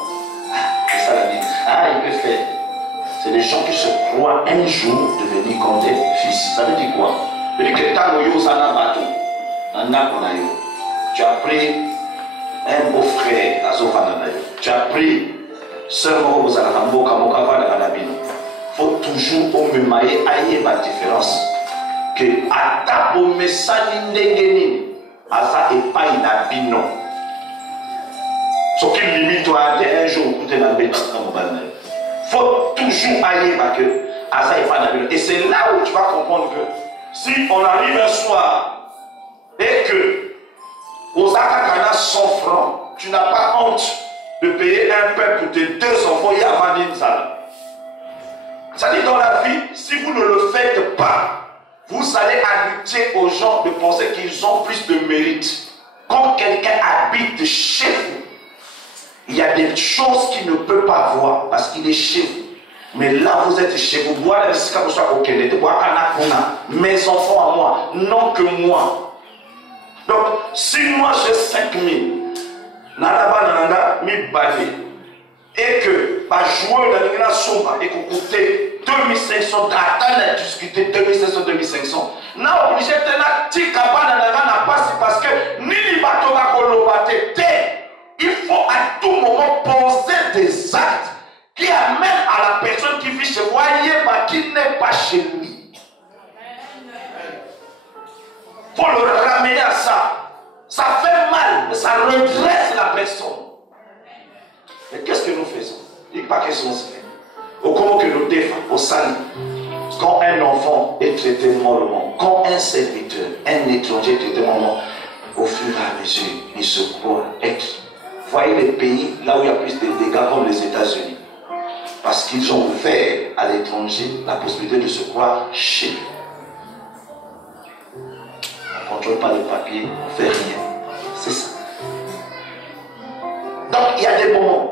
C'est ça la vie. Ah, il peut faire. C'est des gens qui se croient un jour devenir comme des fils. Ça veut dire quoi? Ça veut dire que tu as pris un beau-frère à Zofananayo. Tu as pris seulement aux Alakambo Kamokava de Ranabino. Il faut toujours au même aïe ma différence. Que Atabo Messani Ndengeni, Asa et pas inabino. Ce qui limite toi un jour où tu es dans le bête. Il faut toujours aller que Asa et pas inabino. Et c'est là où tu vas comprendre que si on arrive un soir et que aux Akakana 100 francs, tu n'as pas honte de payer un pain pour tes 2 enfants et avant une salle. Ça dit dans la vie, si vous ne le faites pas, vous allez habituer aux gens de penser qu'ils ont plus de mérite. Quand quelqu'un habite chez vous, il y a des choses qu'il ne peut pas voir parce qu'il est chez vous. Mais là, vous êtes chez vous. Mes enfants à moi, non que moi. Donc, si moi j'ai 5 000, et que par joueur de la Somba et qu'on coûtait 2500, à discuter 2500, 2500, on est obligé de dire parce que il faut à tout moment poser des actes qui amènent à la personne qui vit chez vous, qui n'est pas chez lui. Il faut le ramener à ça. Ça fait mal, mais ça redresse la personne. Mais qu'est-ce que nous faisons? Il n'y a pas question de se faire. Au comment que nous défendons, au salut. Quand un enfant est traité mollement, quand un serviteur, un étranger est traité mollement, au fur et à mesure, il se croit être. Voyez les pays là où il y a plus de dégâts comme les États-Unis. Parce qu'ils ont ouvert à l'étranger la possibilité de se croire chez lui. On ne contrôle pas le papier, on ne fait rien. C'est ça. Donc il y a des moments.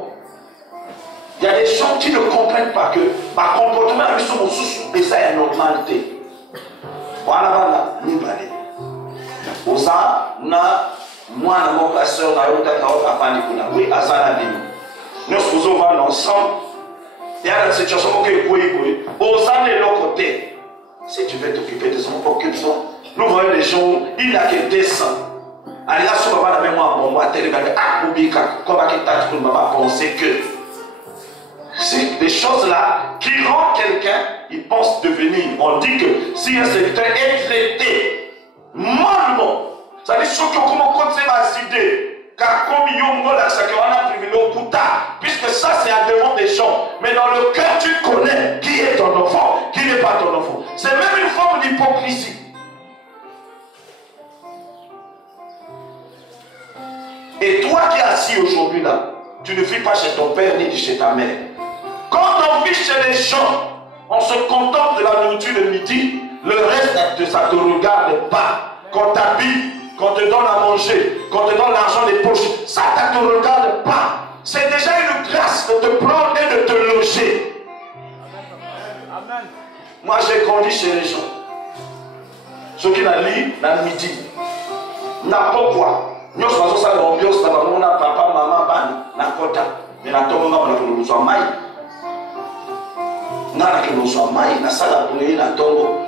Il y a des gens qui ne comprennent pas que par comportement, ils sont sous et ça est normalité. Voilà, voilà, ni balé. Pour ça, moi, mon soeur, oui, à ça, nous faisons ensemble. Il y a une situation qui est de l'autre côté. Si tu veux t'occuper de son, occupe-toi. Nous voyons les gens, il a que descend. Allez là, sur la mémoire, bon, moi, tel ah, Boubika, comment tu as pensé que. C'est des choses là qui rendent quelqu'un, il pense devenir. On dit que si un serviteur est traité mollement, ça veut dire que comment continuer à idées, car comme il y a puisque ça c'est à devant des gens, mais dans le cœur tu connais qui est ton enfant, qui n'est pas ton enfant. C'est même une forme d'hypocrisie. Et toi qui es assis aujourd'hui là, tu ne vis pas chez ton père ni chez ta mère. Quand on vit chez les gens, on se contente de la nourriture de midi, le reste de ça ne te regarde pas. Quand tu habilles, quand on te donne à manger, quand on te donne l'argent des poches, ça ne te regarde pas. C'est déjà une grâce de te prendre et de te loger. Amen. Moi j'ai grandi chez les gens. Ceux qui n'ont lu dans le midi, n'a pas quoi. Nous sommes ça dans l'ambiance, on a papa, maman, ban, n'a pas ta. Mais n'a pas nous sommes maïs.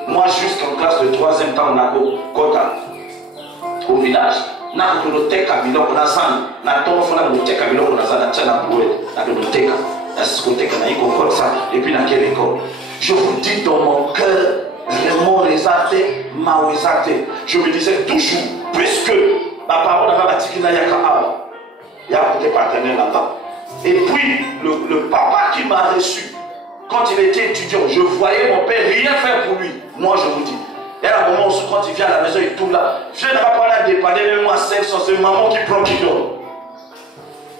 Moi jusqu'en classe de 3e temps, on a Kota au village. Na bibliothèque biloko na sana na tomo fona bibliothèque biloko na sana tchana boué na bibliothèque na discothèque na iko ça et puis na quelle école. Je vous dis dans mon cœur vraiment résalté maouésaté. Je me disais toujours puisque ma parole n'a pas bâti qu'il n'a yaka awa il y a côté partenaire là-bas. Et puis le papa qui m'a reçu quand il était étudiant, je voyais mon père rien faire pour lui. Moi je vous dis. Et à un moment où quand il vient à la maison, il tourne là. Je n'ai pas parlé à dépanner, même moi 500, c'est maman qui prend qui donne.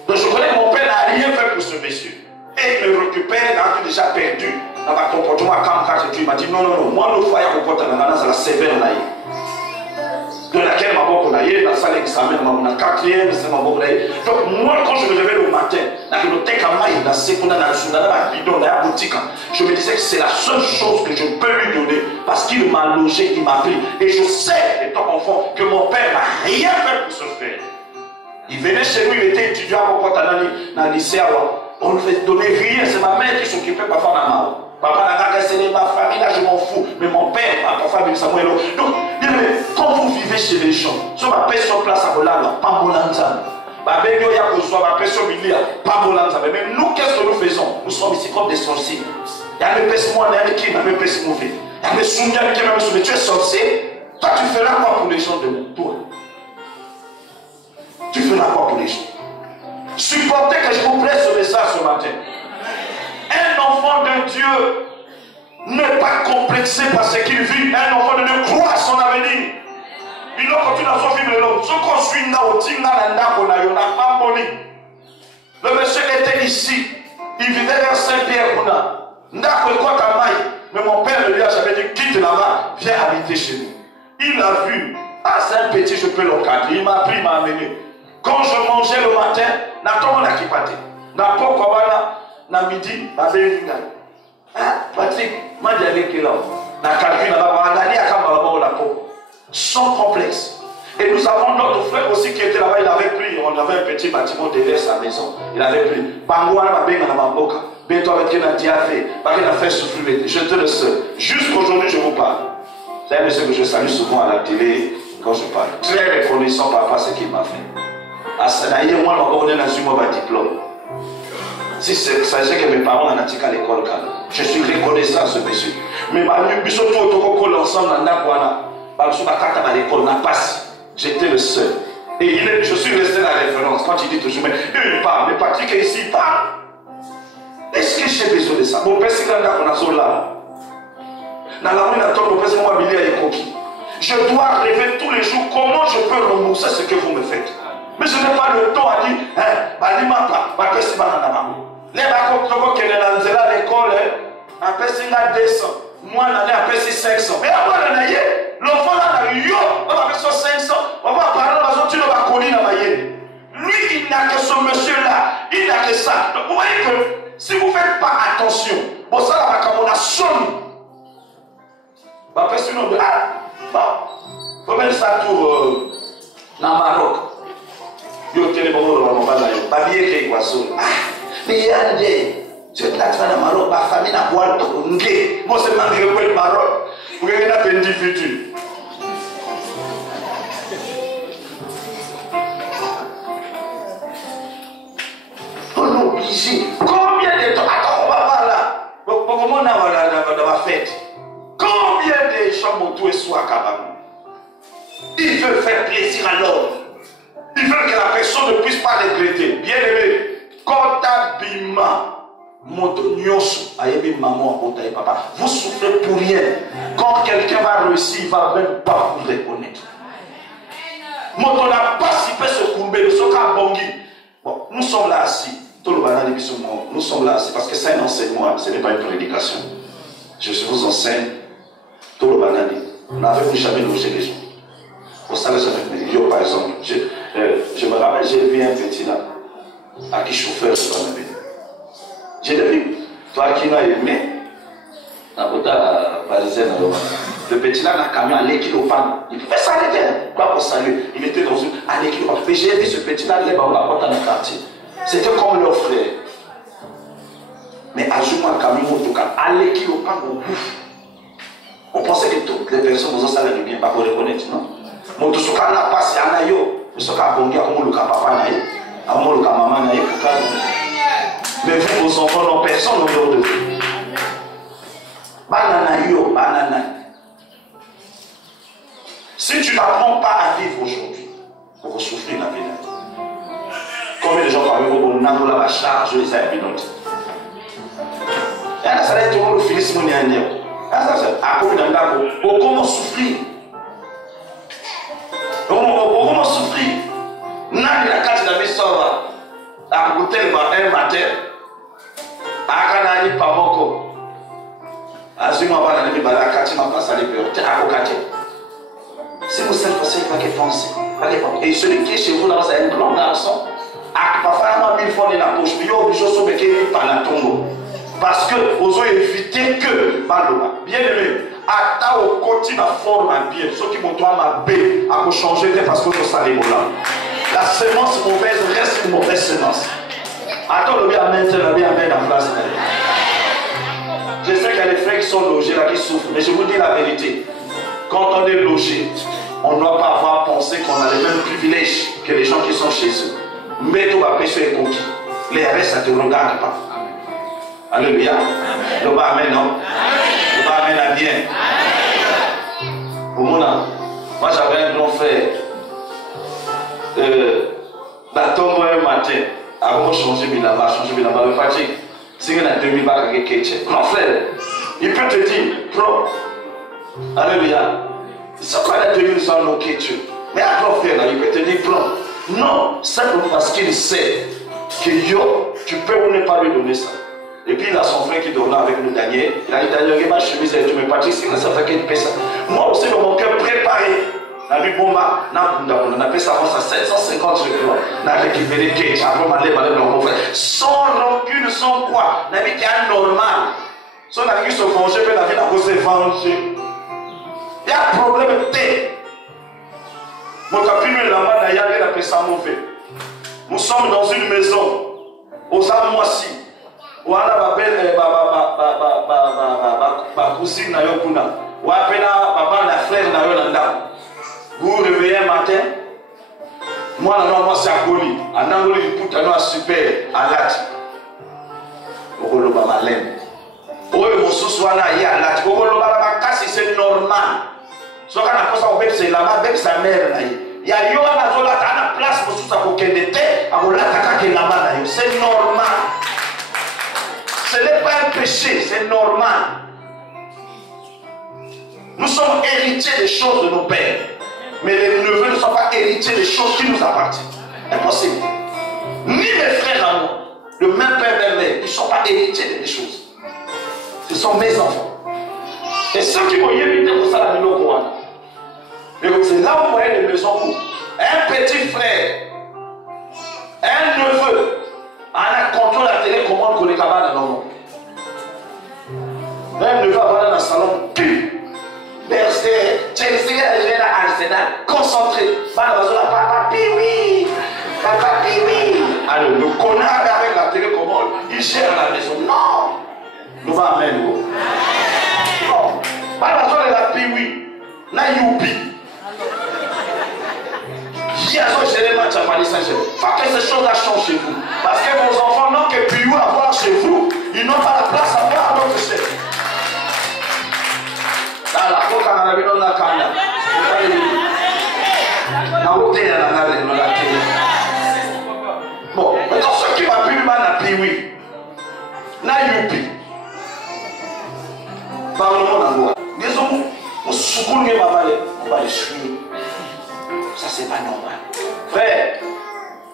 Donc je connais que mon père n'a rien fait pour ce monsieur. Et il me récupère, il a déjà perdu dans ma comportement à Kamka. Il m'a dit non, moi le foyer à comportement, c'est la sévère là. De laquelle ma boque on a eu, la salle d'examen, on a 4e, c'est ma boque là. Donc moi quand je me réveille le matin, dans le bibliothèque à Maï, dans ce qu'on a dans la bidon, dans la boutique, je me disais que c'est la seule chose que je peux lui donner parce qu'il m'a logé, il m'a pris. Et je sais, étant enfant, que mon père n'a rien fait pour se faire. Il venait chez lui, il était étudiant dans le lycée, on ne lui donnait rien, c'est ma mère qui s'occupait parfois de ma papa n'a pas c'est ma famille, là je m'en fous. Mais mon père, ma famille, Samuel. Donc, quand vous vivez chez les gens, sur ma personne place à Bolanda, pas Bolanda. Ma belle, il y a besoin, ma personne, il y a pas Bolanda. Mais nous, qu'est-ce que nous faisons? Nous sommes ici comme des sorciers. Il y a mes pèses moi, il y a mes qui, il y a mes pèses mauvais. Il y a mes soumis, il y a mes qui, mais tu es sorcier. Toi, tu feras quoi pour les gens de toi? Tu feras quoi pour les gens? Supportez que je vous presse ce message ce matin. Un enfant de Dieu n'est pas complexé par ce qu'il vit. Un enfant de Dieu croit à son avenir. Il doit continuer à son vivre l'homme. Ce qu'on suit le monsieur était ici. Il vivait vers Saint-Pierre. Mais mon père lui a jamais dit, quitte là-bas, viens habiter chez nous. Il a vu, ah c'est un petit, je peux l'encadrer. Il m'a pris, il m'a amené. Quand je mangeais le matin, n'attends pas qui partait. N'attends pas na midi, ma belle Patrick, m'a dit aller qu'il a. N'a calculé, n'a pas gagné à Kambalama la peau. Sans complexe. Et nous avons notre frère aussi qui était là-bas, il avait pris, on avait un petit bâtiment derrière sa maison. Il avait pris. Bangouana m'a bien dans ma boca. Bientôt avec un diaphé, parce qu'il a fait souffrir. J'étais le seul. Jusqu'aujourd'hui, je vous parle. C'est un monsieur que je salue souvent à la télé quand je parle. Très reconnaissant par rapport à ce qu'il m'a fait. À Sanaïe, moi, on est dans un diplôme. Si c'est ça, c'est que mes parents ont été à l'école. Je suis reconnaissant à ce monsieur. Mais nous sommes tous ensemble à l'école, n'a pas. J'étais le seul. Et je suis resté la référence. Quand il dit toujours, mais il parle, mais Patrick est ici, il parle. Est-ce que j'ai besoin de ça? Mon père, c'est quand on a son là. Je dois rêver tous les jours comment je peux rembourser ce que vous me faites. Mais je n'ai pas le temps à dire, les bacons qui sont à l'école, un peu 200, moi, on a un peu 500. Mais après, l'enfant là, on va faire 500, on va parler, on va connaître la maille. Lui, il n'a que ce monsieur-là, il n'a que ça. Donc, vous voyez que si vous ne faites pas attention, bon, ça, là, on a sonné. Après, sinon, bon, faut mettre ça pour dans Maroc. Yo, tu es bon, on va aller. Pas bien qu'il y ait quoi, mais il y a des. Tu es là, tu vas dans Maroc, ma famille n'a pas de temps. Moi, c'est ma vie, je vais Maroc. Vous avez une difficulté. On est obligé. Combien de temps? Attends, on va voir là. Comment on a dans ma fête? Combien de gens autour et soient capables? Il veut faire plaisir à l'homme. Il veut que la personne ne puisse pas regretter. Bien aimé, quand Bima, Motoniosu, Ayebi maman, papa, vous souffrez pour rien. Quand quelqu'un va réussir, il ne va même pas vous reconnaître. Moto n'a pas si peu se courber, le soka bongi. Bon, nous sommes là assis. Nous sommes là assis parce que c'est un enseignement, ce n'est pas une prédication. Je vous enseigne tout le banani. N'avez-vous jamais logé les gens? Au salaire, yo par exemple, je me rappelle, j'ai vu un petit là, à qui chauffeur de banani. J'ai vu, toi qui m'as aimé, la côté parisienne, le petit là, dans le camion, à l'équilopan, il pouvait s'arrêter, pas pour saluer, il était dans une, à l'équilopan. Mais j'ai vu ce petit là, il est dans la porte dans le quartier. C'était comme leur frère. Mais à jour, le camion, en tout cas, à l'équilopan, on pensait que toutes les personnes vous en savaient du bien, pas pour reconnaître, non? Mais tout ce qu'on a passé à Nayo, ce qu'on a bongi à comme le papa Nayo, à comme le maman Nayo, mais vous, vos enfants, non, personne n'a dehors de vous. Banana yo, banana. Si tu n'apprends pas à vivre aujourd'hui, pour souffrir la vie. Combien de gens parmi vous, on a la charge, les habitants. Et là, ça va être le philisme néanmoins. À cause d'un gars, comment souffrir? Comment souffrir? N'a la carte de la vie sort à côté un matin. À Canani Pamoko. À ce moment là, il va la carte ma place à l'époque. Si vous êtes passé, pas que penser. Et celui qui est chez vous là, c'est un grand garçon. Parfois, il faut la poche. Il y a obligé de se mettre par la tombe. Parce que vous avez évité que Maloba, bien aimé, à ta au côté la forme bien, ceux qui m'ont tourné ma baie, à changer parce que vous savez là. La semence mauvaise reste une mauvaise semence. Attends le bien maintenant, le bien mettre en place. Je sais qu'il y a des frères qui sont logés là qui souffrent, mais je vous dis la vérité. Quand on est logé, on ne doit pas avoir pensé qu'on a les mêmes privilèges que les gens qui sont chez eux. Mais tout va pécher et conquis. Les restes, ça ne te regarde pas. Alléluia. Le bas amen, non? Le bas amen à bien. Au monde, moi j'avais un grand frère. La tombe un matin, avant de changer le fatigue. C'est qu'il y a 2000 balles avec quelqu'un. Grand frère, il peut te dire, pro. Alléluia. C'est quoi la 2000 sans nos questions? Mais un grand frère, il peut te dire, pro. Non, simplement parce qu'il sait que yo, tu peux ou ne pas lui donner ça. Et puis il a son frère qui dormait avec nous, Daniel. Il a dit, Daniel, ma chemise et tout, mais Patrice, c'est ça fait qu'il paie ça. Moi aussi, dans mon cœur préparé, on a vu Bomba, on a fait ça à 750 je crois. On a récupéré Kate, après on a allé dans mon frère. Sans rancune, sans quoi. On a vu qu'il y a normal. Si on a vu se venger, puis on a vu la cause de venger. Il y a un problème de thé. Mon capital là-bas, d'ailleurs, il a fait ça mauvais. Nous sommes dans une maison, aux Amoisi. Où on a ma cousine na yo kuna. Où on a papa la frère na yo nanda. Vous vous réveillez un matin. Moi, moi c'est à Goli. En Angoli, il put un super à l'âge. Au Roloba Malem. Au Mosuswana, il y a l'âge. Au Roloba Makasi, c'est normal. Ce qu'on a posé au bébé, c'est là-bas, avec sa mère. Il y a yo à la place pour tout ça pour qu'elle était. C'est normal. Ce n'est pas un péché, c'est normal. Nous sommes héritiers des choses de nos pères. Mais les neveux ne sont pas héritiers des choses qui nous appartiennent. Impossible. Ni mes frères à moi, le même père, même mère, ils ne sont pas héritiers de mes choses. Ce sont mes enfants. Et ceux qui vont y éviter pour ça la maison Rwanda. C'est là où vous voyez les maisons où un petit frère, un neveu, a contrôle la télécommande qu'on est capable de nous. Un neveu va dans le salon, puis, bercé, Chelsea, Arsenal, concentré. Papa, oui, papa, oui. Alors, le connard avec la télécommande, il gère la maison. Non, nous va amener nous. Non, pas besoin de la piwi, na youpi. Il y a ce gérer match à Paris Saint-Germain. Faut que ces choses changent chez vous. Parce que vos enfants n'ont que piwi à voir chez vous, ils n'ont pas la place à voir à votre chef. Dans la coque à la maison de la Kanda. Bon, maintenant ceux qui m'ont pu lui à piwi, na youpi. Parle-moi dans l'eau. Disons, on soukoune les babalés, on va les suivre. Ça, c'est pas normal. Frère,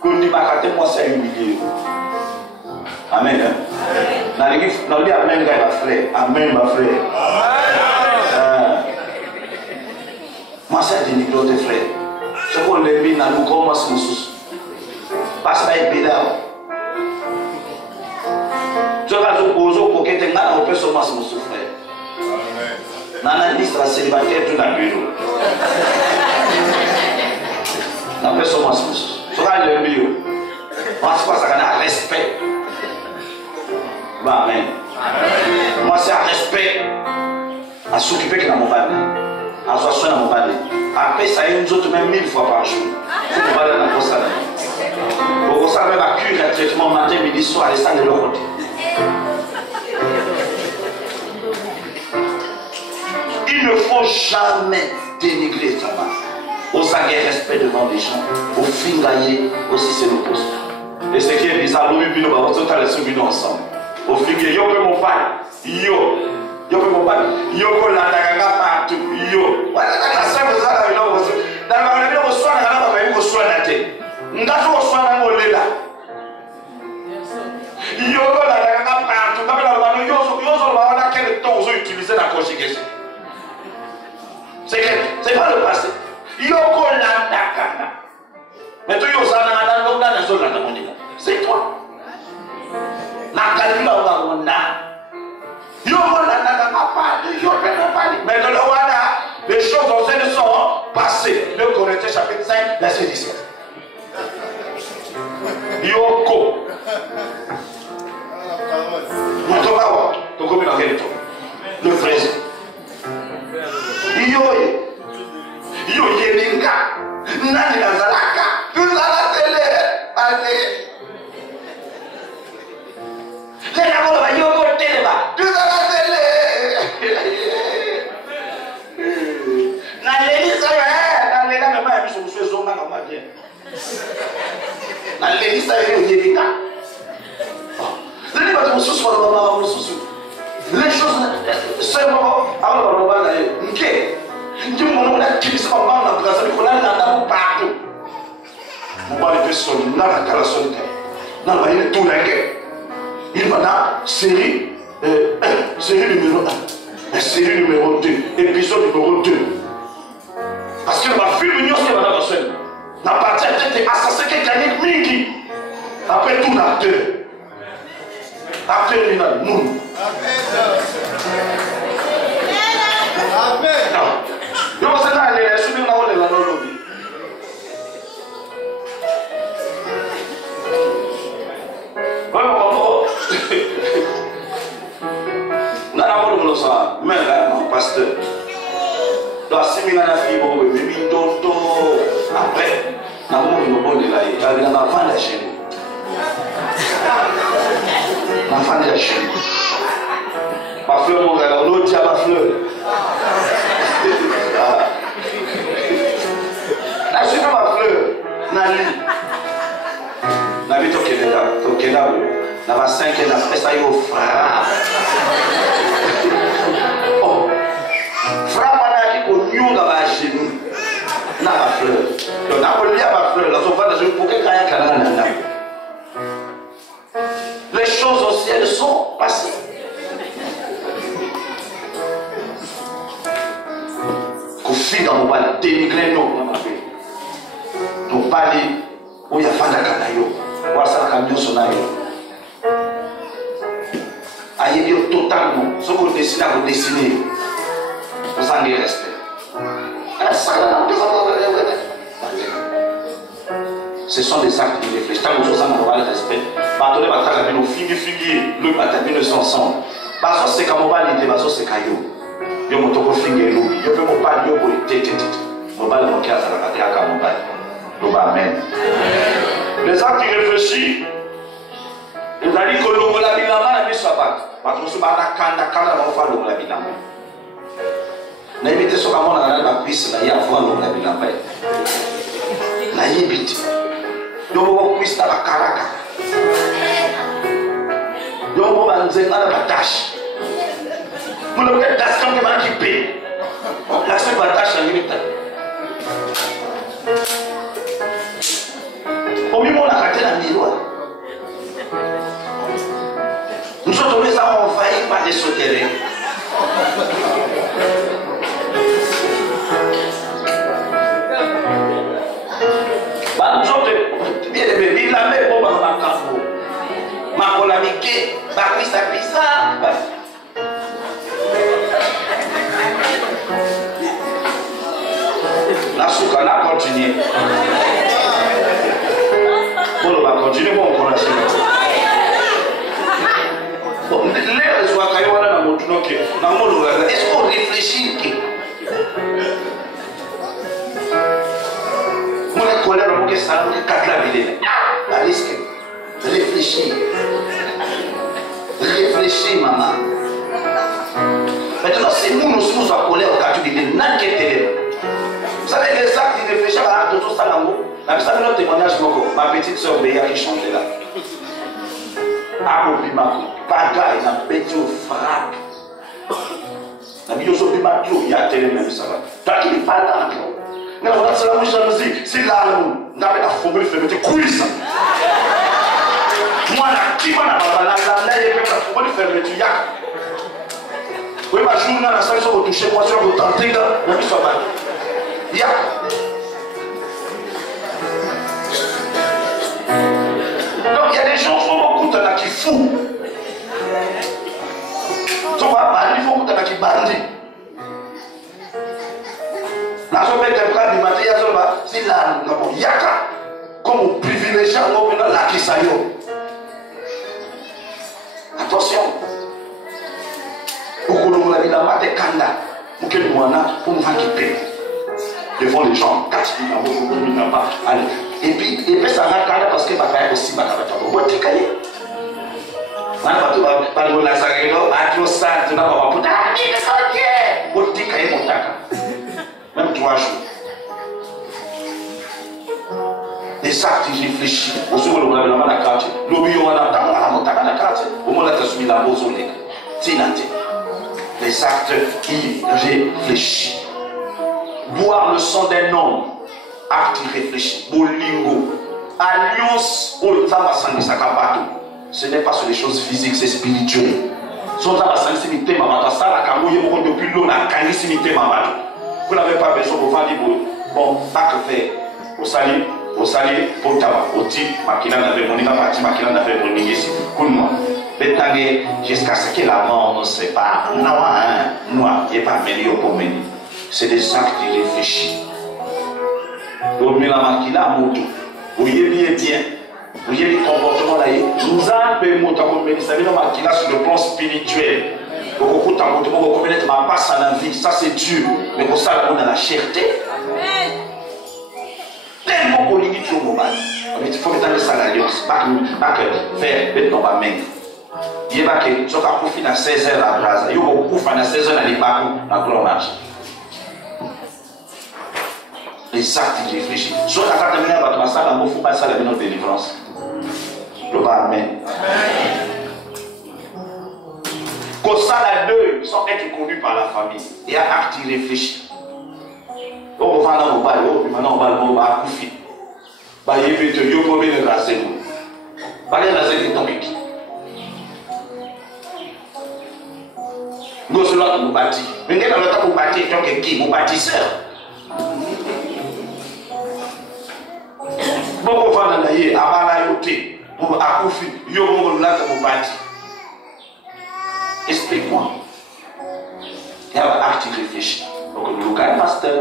qu'on dit pas moi c'est humilié. Amen. Dans le amen, ma frère. Amen, ma frère. Moi, c'est dénigré de frère. Ce qu'on les vit dans nous commence sous. Parce que c'est pédale. Je vais vous poser pour que tu aies un peu sur mon frère. Nana liste la célibataire tout dans le bureau. La personne m'a dit, sera le bureau. Moi, c'est quoi ça qu'on a respect. Bah, amen. Moi, c'est un respect à s'occuper de mon père, à s'asseoir dans mon père. Après, ça y est, nous autres, même 1000 fois par jour. Faut qu'on va dans la poste. Pour ça, même à cuire un traitement matin, midi, soir, et ça de l'autre côté. Il ne faut jamais dénigrer sa base. Au saguer respect devant les gens, au fingayer aussi c'est le poste. Et ce qui est bizarre, nous vivons ensemble. Au fingayer, yo peut mon père, yo peut mon père, yo peut la dagaga partout, yo. Voilà, la sœur de ça, la vie, dans la vie, on soit dans la vie, on soit dans la tête. On doit soit dans le lit là. Yo peut la dagaga partout, dans la vie, on a quel temps on utilise la conjugation. C'est pas le passé. Yoko Landakana. Mais tu c'est toi. Mais dans le Wanda, les choses anciennes sont passées. 2 Corinthiens chapitre 5, verset 17. Yoko. Le fraise. Yo yelinga. Nani nazalaka. Tuzala tele. Allez. Les namoro ba yoko tele ba. Tuzala tele. Na lelisa na lela mama ya biso muso zonga na maje. Na lelisa yo yelinga. Nani ba muso so ba mama muso. Les choses seulement avant de voir d'ailleurs. OK. Dieu mon qui se va dans la grâce de Conan dans partout. On va les personnes dans la cala solitaire. Dans la tout la guerre. Il m'a dit série numéro 1, série numéro 2, épisode numéro 2. Parce que ma fille mignon, c'est madame Marcel. N'a pas été assassin qui gagne Mingi. Après tout, l'acteur. Acteur, il a nous. Amen. Non, c'est là, elle est soumise là où elle est là. Mais là, mon pasteur, dans 6 000 ans, après, dans le monde, il y a un enfant de la chaîne. L'enfant de la chaîne. Ma fleur, mon gars, l'autre dit à ma fleur. La suite de ma fleur, Nali. Nali, tu là, dans ma 5 ans, après ça, il y a un frère. Dans ma genou, dans ma fleur. Donc, dans ma fleur, là, on va dans une poupée les choses au ciel sont passées. Qu'on fit dans mon bal, dénigrer nous, dans ma vie. Donc, parler, où il y a Fanda Kanayo, où ça camion son aïe. Aïe, totalement. Ce qu'on dessine, à vous dessiner. Vous en avez respect. Ce sont des actes qui réfléchissent. Tant que nous avons le respect, pardonnez ma tâche, nous figuier, le matin, nous sommes ensemble. Parce que c'est comme on va l'idée, parce que c'est caillou. Je me toque au finger, je peux me parler, je peux tête. Je vais me faire ça, je vais amen. Les actes qui réfléchissent, ils ont dit que l'on va la bilama, mais ça va. Parce que nous sommes à la canne, on va faire la bilama. Naibite soka mona na na kwisi na ya volo na bilamba. Na yibite. Yobo kwisi na karaka. Yobo banze na batashi. Mulo ke das kam ke ba kipe. La se batashi na yibite. Omi mona katela miroir. Nous sommes tombés envahis par des souterrains. Bien aimé, il a mis pour ma campo. Ma polamike, ma pisa pisa. La soukana continue. Bon, on va continuer, bon, on va continuer. Les réseaux à Kayoana dans mon truc, est-ce qu'on réfléchit? Colère, on peut ça, on peut quatre la ville. La risque. Réfléchis. Réfléchis, maman. Maintenant, c'est nous sommes en colère au cas du ville. N'inquiétez pas. Vous savez, les actes qui réfléchissent à tout ça là-haut. Vous savez, notre témoignage, ma petite soeur Béa qui chantait là. Ah, mon bima, bagaille, la bête au frappe. La vie au bima, il y a tellement même ça va. T'as qu'il parle là. Mais on a ça la jalousie, c'est là où on a la formule fermeté quiz. Moi la qui va la formule fermeté ya. Oui ma journée la salle sur toucher moi sur vous tenter là, on soit mal. Ya. Donc il y a des gens qui sont beaucoup là qui fou. Tu vois, il faut que tu bandit. La somme est un du matin, c'est là, yaka, comme privilégié, on a la kisayo. Attention. Pourquoi nous avons la maté kanda, pour que nous pour nous équiper. Devant les gens, 4 minutes, allez. Et puis ça va kanda parce que ma frère aussi m'a fait un bon ticaille. Maintenant, tu vas la sagélo, à tout ça, tu vas voir, putain, mais c'est ok. Bon ticaille, mon taka. Même 3 jours. Des actes réfléchis. Au second, on a la carte. L'obéissance, on a la carte. Au moment où on a suivi la bose, on est. Les actes irréfléchis. Boire le sang d'un homme. Acte irréfléchi. Bolingo. Alliance au Tamasan de Sakabato. Ce n'est pas sur les choses physiques, c'est spirituel. Vous n'avez pas besoin de vous dire, bon, pas que faire. Au salut, pour tabac, au type, maquina n'avait mon parti, maquina n'avait mon ici. Jusqu'à ce que la mort ne sait pas. Non, il n'est pas meilleur pour mener. C'est des actes irréfléchis. Donc, la maquina, moto, vous y êtes bien. Vous voyez les comportements là, nous avons sur le plan spirituel. Beaucoup de comportements, vous connaissez ma passe à la vie, ça c'est dur, mais pour ça on a la cherté. Tellement qu'on limite au moment. Il faut mettre dans l'alliance, pas que faire, mettre dans ma main. Il y a que ce qu'on profite à 16h à la base, il y a beaucoup à 16h à l'époque, à clonage. Les actes irréfléchis. Soit la carte de l'année, il ne faut pas ça la délivrance. Le Amen. Quand ça, la deuil, sans être connu par la famille, il y a acte irréfléchi. Donc, on va dans le bal, maintenant on va dans le bal, il y a un peu de raser. Il y a un raser qui tombe. Nous, c'est là que nous bâtissons. Mais dans le temps où nous bâtissons, il y a qui? Nous bâtisseurs. Beaucoup de gens ont dit, pour Akoufi, explique-moi. Il y a un acte réfléchi. Donc, le local pasteur,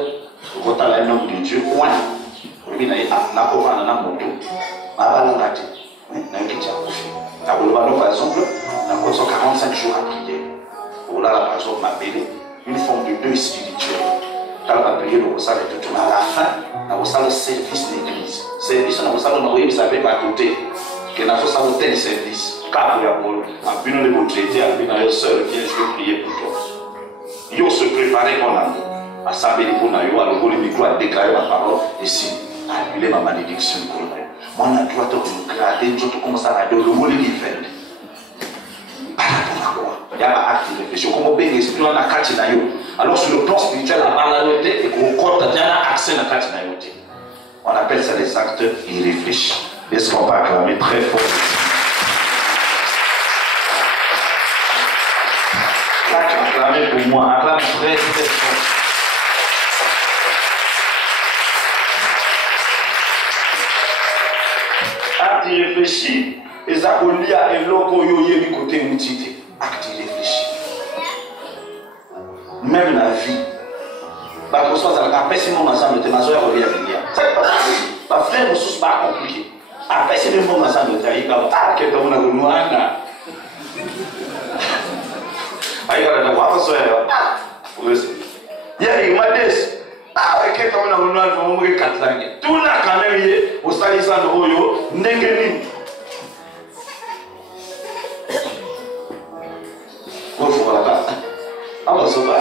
le local un homme de Dieu, point. Il y a un moto. Il y a un moto. Il y a un moto. Il y a un moto. Par exemple, il y a 145 jours à prier. Pour là, par exemple, une forme de deuil spirituel. Quand on va prier, on va à la fin, on va le service de l'église. Service, on va le service à côté. Que nous avons tel service. Quand nous avons vu nos traités, nous avons sœur, viens, je vais prier pour toi. Ils se préparent comme nous. À savoir pour nous, à le micro, à déclarer ma parole, et si, à annuler ma malédiction. Moi, on a le droit de nous grader, nous commençons à dire le mot de l'hiver. Il y a un acte de réflexion. Comme on peut dire, si tu as un acte de alors sur le plan spirituel, la banalité et qu'on compte, il y a un accès à la acte de on appelle ça des actes irréfléchis. Est-ce qu'on va acclamer très fort? Acclamez pour moi, acclame très très fort. Acte irréfléchi, les acolia et l'oko yoye du côté moutité. Acte irréfléchi. Même la vie. Parce que soit ça la paix, sinon ensemble, tes mazoya revient à venir. C'est pas possible. Ma frère, ressource pas compliqué. Après, c'est le moment ensemble, tu as dit, ah, quel temps on a connu un gars. Ah, il y a la voix, ça il y a une madesse. Ah, quel temps on a connu un gars, on a 4 langues. Tout là, quand même, au stade de Oyo, Ndengeni. Oh, il faut la part. Alors, ça va.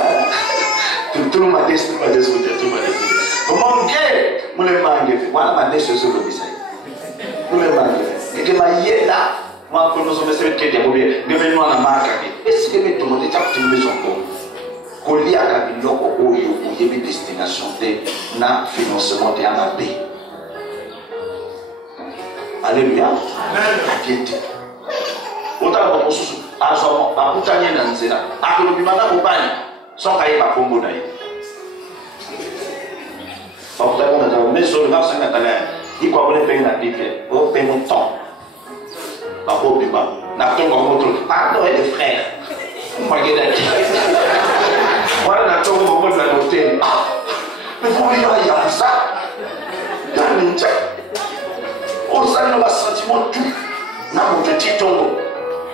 Tout le monde est modeste. Comment gay, mon mangue, moi ma neste sur le bisay. Mon mangue. Et que ma yéla, moi quand nous sommes essayés de dire bien, ne venons à la marque. Est-ce que tout le monde est capté de maison pour coller à la ville au yébi destination de na financement de AMAB. Alléluia. La piété. Autant pour sous à son à Boutanier dans Zéna. À que le bimana pour bagne. Sans cahier par combo d'ailleurs. Mais sur le 25 ans, il faut que payer la pique. Il faut payer mon temps. La pauvre bimba. N'a pas encore montré. Pardon, les frères. Moi, je l'ai dit. Moi, je n'ai pas encore la noter. Mais vous voyez, il y a ça. Il y a un ninja. On sent le sentiment tout. N'a pas de petit tombeau.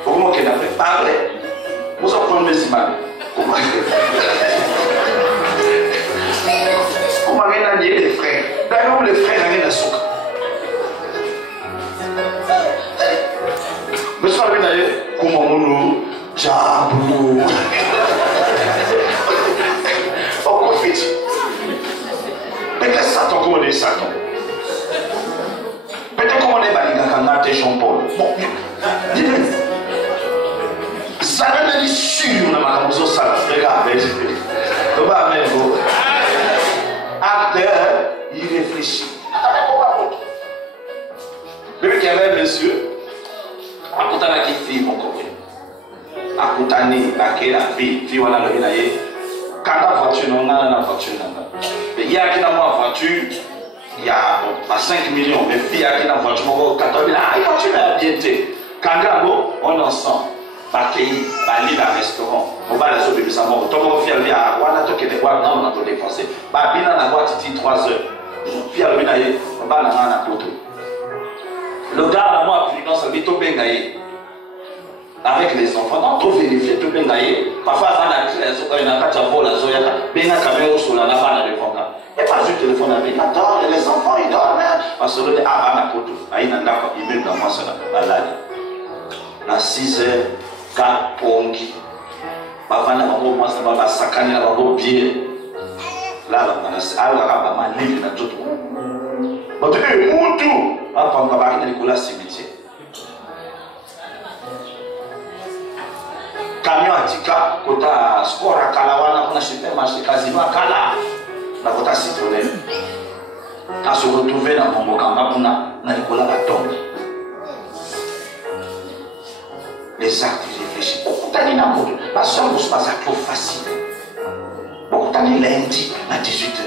Comment qu'on a fait? Parlez. Vous en prenez mes images. Comment on a dit les frères? D'ailleurs, les frères n'ont rien à souka. Mais ça veut dire comment on nous diable. On profite. Peut-être Satan, comment on est Satan? Peut-être comment on est Baligakanga et Jean-Paul. Bon, dis-le. Ça n'a pas dit sûr, on a ma maison ça. Regarde, on va mettre vos acteurs, il réfléchit. Mais qu'il y avait un monsieur, à côté de Botani, la vie, on a le vinaye. Quand la voiture, on a la voiture. Il y a qui dans ma voiture, il y a 5 millions, mais il y a qui dans la voiture, on a 14 000. Ah, la voiture est bien été. Quand on est ensemble, Bakei, Bali, un restaurant, on va les obéir sa mort. Tout le monde fait le à Wana, tu es quoi, non, on a tout dépensé. Babina, la boîte, 3 heures. Puis on va la main à côté. Le gars, là, moi, puis non, ça dit tout bien gaillé. Avec les enfants, on trouve vérifier tout bien gaillé. Parfois, on a un catch à vol, la zoya, bien un camion sur la navale de fond. Et pas juste le téléphone avec la dort, et les enfants, ils dorment. Parce que le gars, à côté, il y a un d'accord, il met dans moi, ça là. À 6 heures, 4 pongi. Avant, la maman, moi, ça va sacaner la maman bien. Là, on a un livre dans tout. On dit, où tout? On va parler de Nicolas Cimetière. Camion Atika, Kota Sport à Kalawana, on a supermarché quasiment à Kala, la Kota Citroën. À se retrouver dans mon Bokamba, on a Nicolas la tombe. Les actes réfléchis. Beaucoup d'années dans le monde, la somme ne se passe trop facile. Beaucoup d'années lundi à 18h.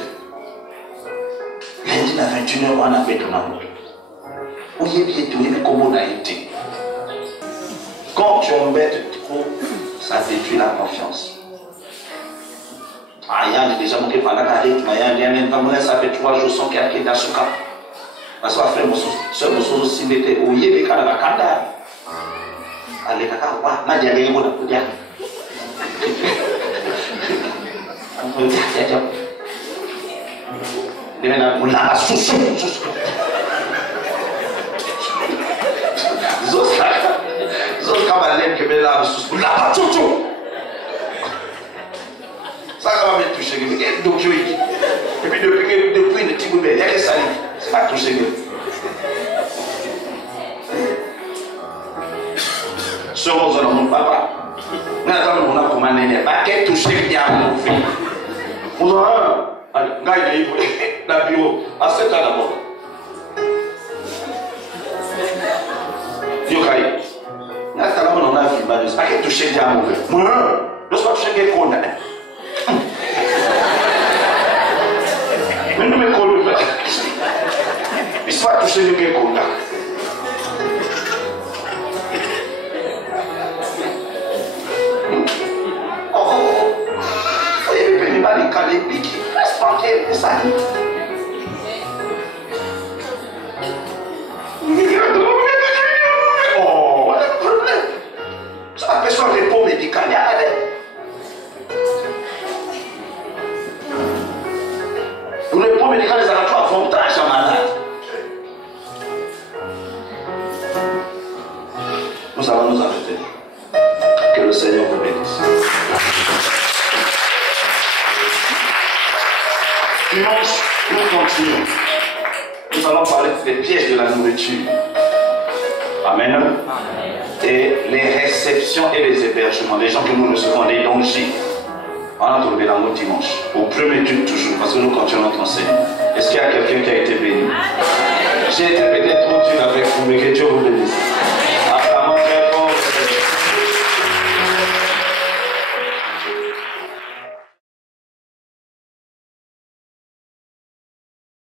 Lundi à 21h, on a fait ton amour. Où il y a bien tout, il y a comment on a été. Quand tu embêtes trop, ça détruit la confiance. Ah, il y a déjà mon par la rythme, il y a un peu ça fait 3 jours sans qu'il y ait dans ce cas. Parce que ce morceau aussi n'était où il y avait quand même un canard. Allez, kaka, on a dit à l'égo, on a dit. On a dit. On a sous. Zos cavalèmes que me lave sous. La tout. Ça va me toucher. Et puis depuis le petit bébé, il y a que ça. C'est pas touché. Somos dans mon papa. Nous avons commandé pas qu'elle touche bien mon fils. Nous avons gagné la bureau à 7 ans d'abord. Yokai. Nous avons vu pas qu'elle touche bien mon fils. Moi, je suis touché bien qu'on a. Mais nous me collons. Il soit touché bien qu'on a. Les piquets, respectez ça. Oh, pas de problème. Ça va faire un repos médical. Le repos médical, les alentours à fontage en malade. Nous allons nous arrêter. Que le Seigneur vous bénisse. Dimanche, nous continuons. Nous allons parler des pièges de la nourriture. Amen. Et les réceptions et les hébergements. Les gens que nous recevons, les dangers. On a trouvé la mot dimanche. Au premier étude toujours, parce que nous continuons notre enseignement. Est-ce qu'il y a quelqu'un qui a été béni? J'ai été peut-être trop dur avec vous, mais que Dieu vous bénisse.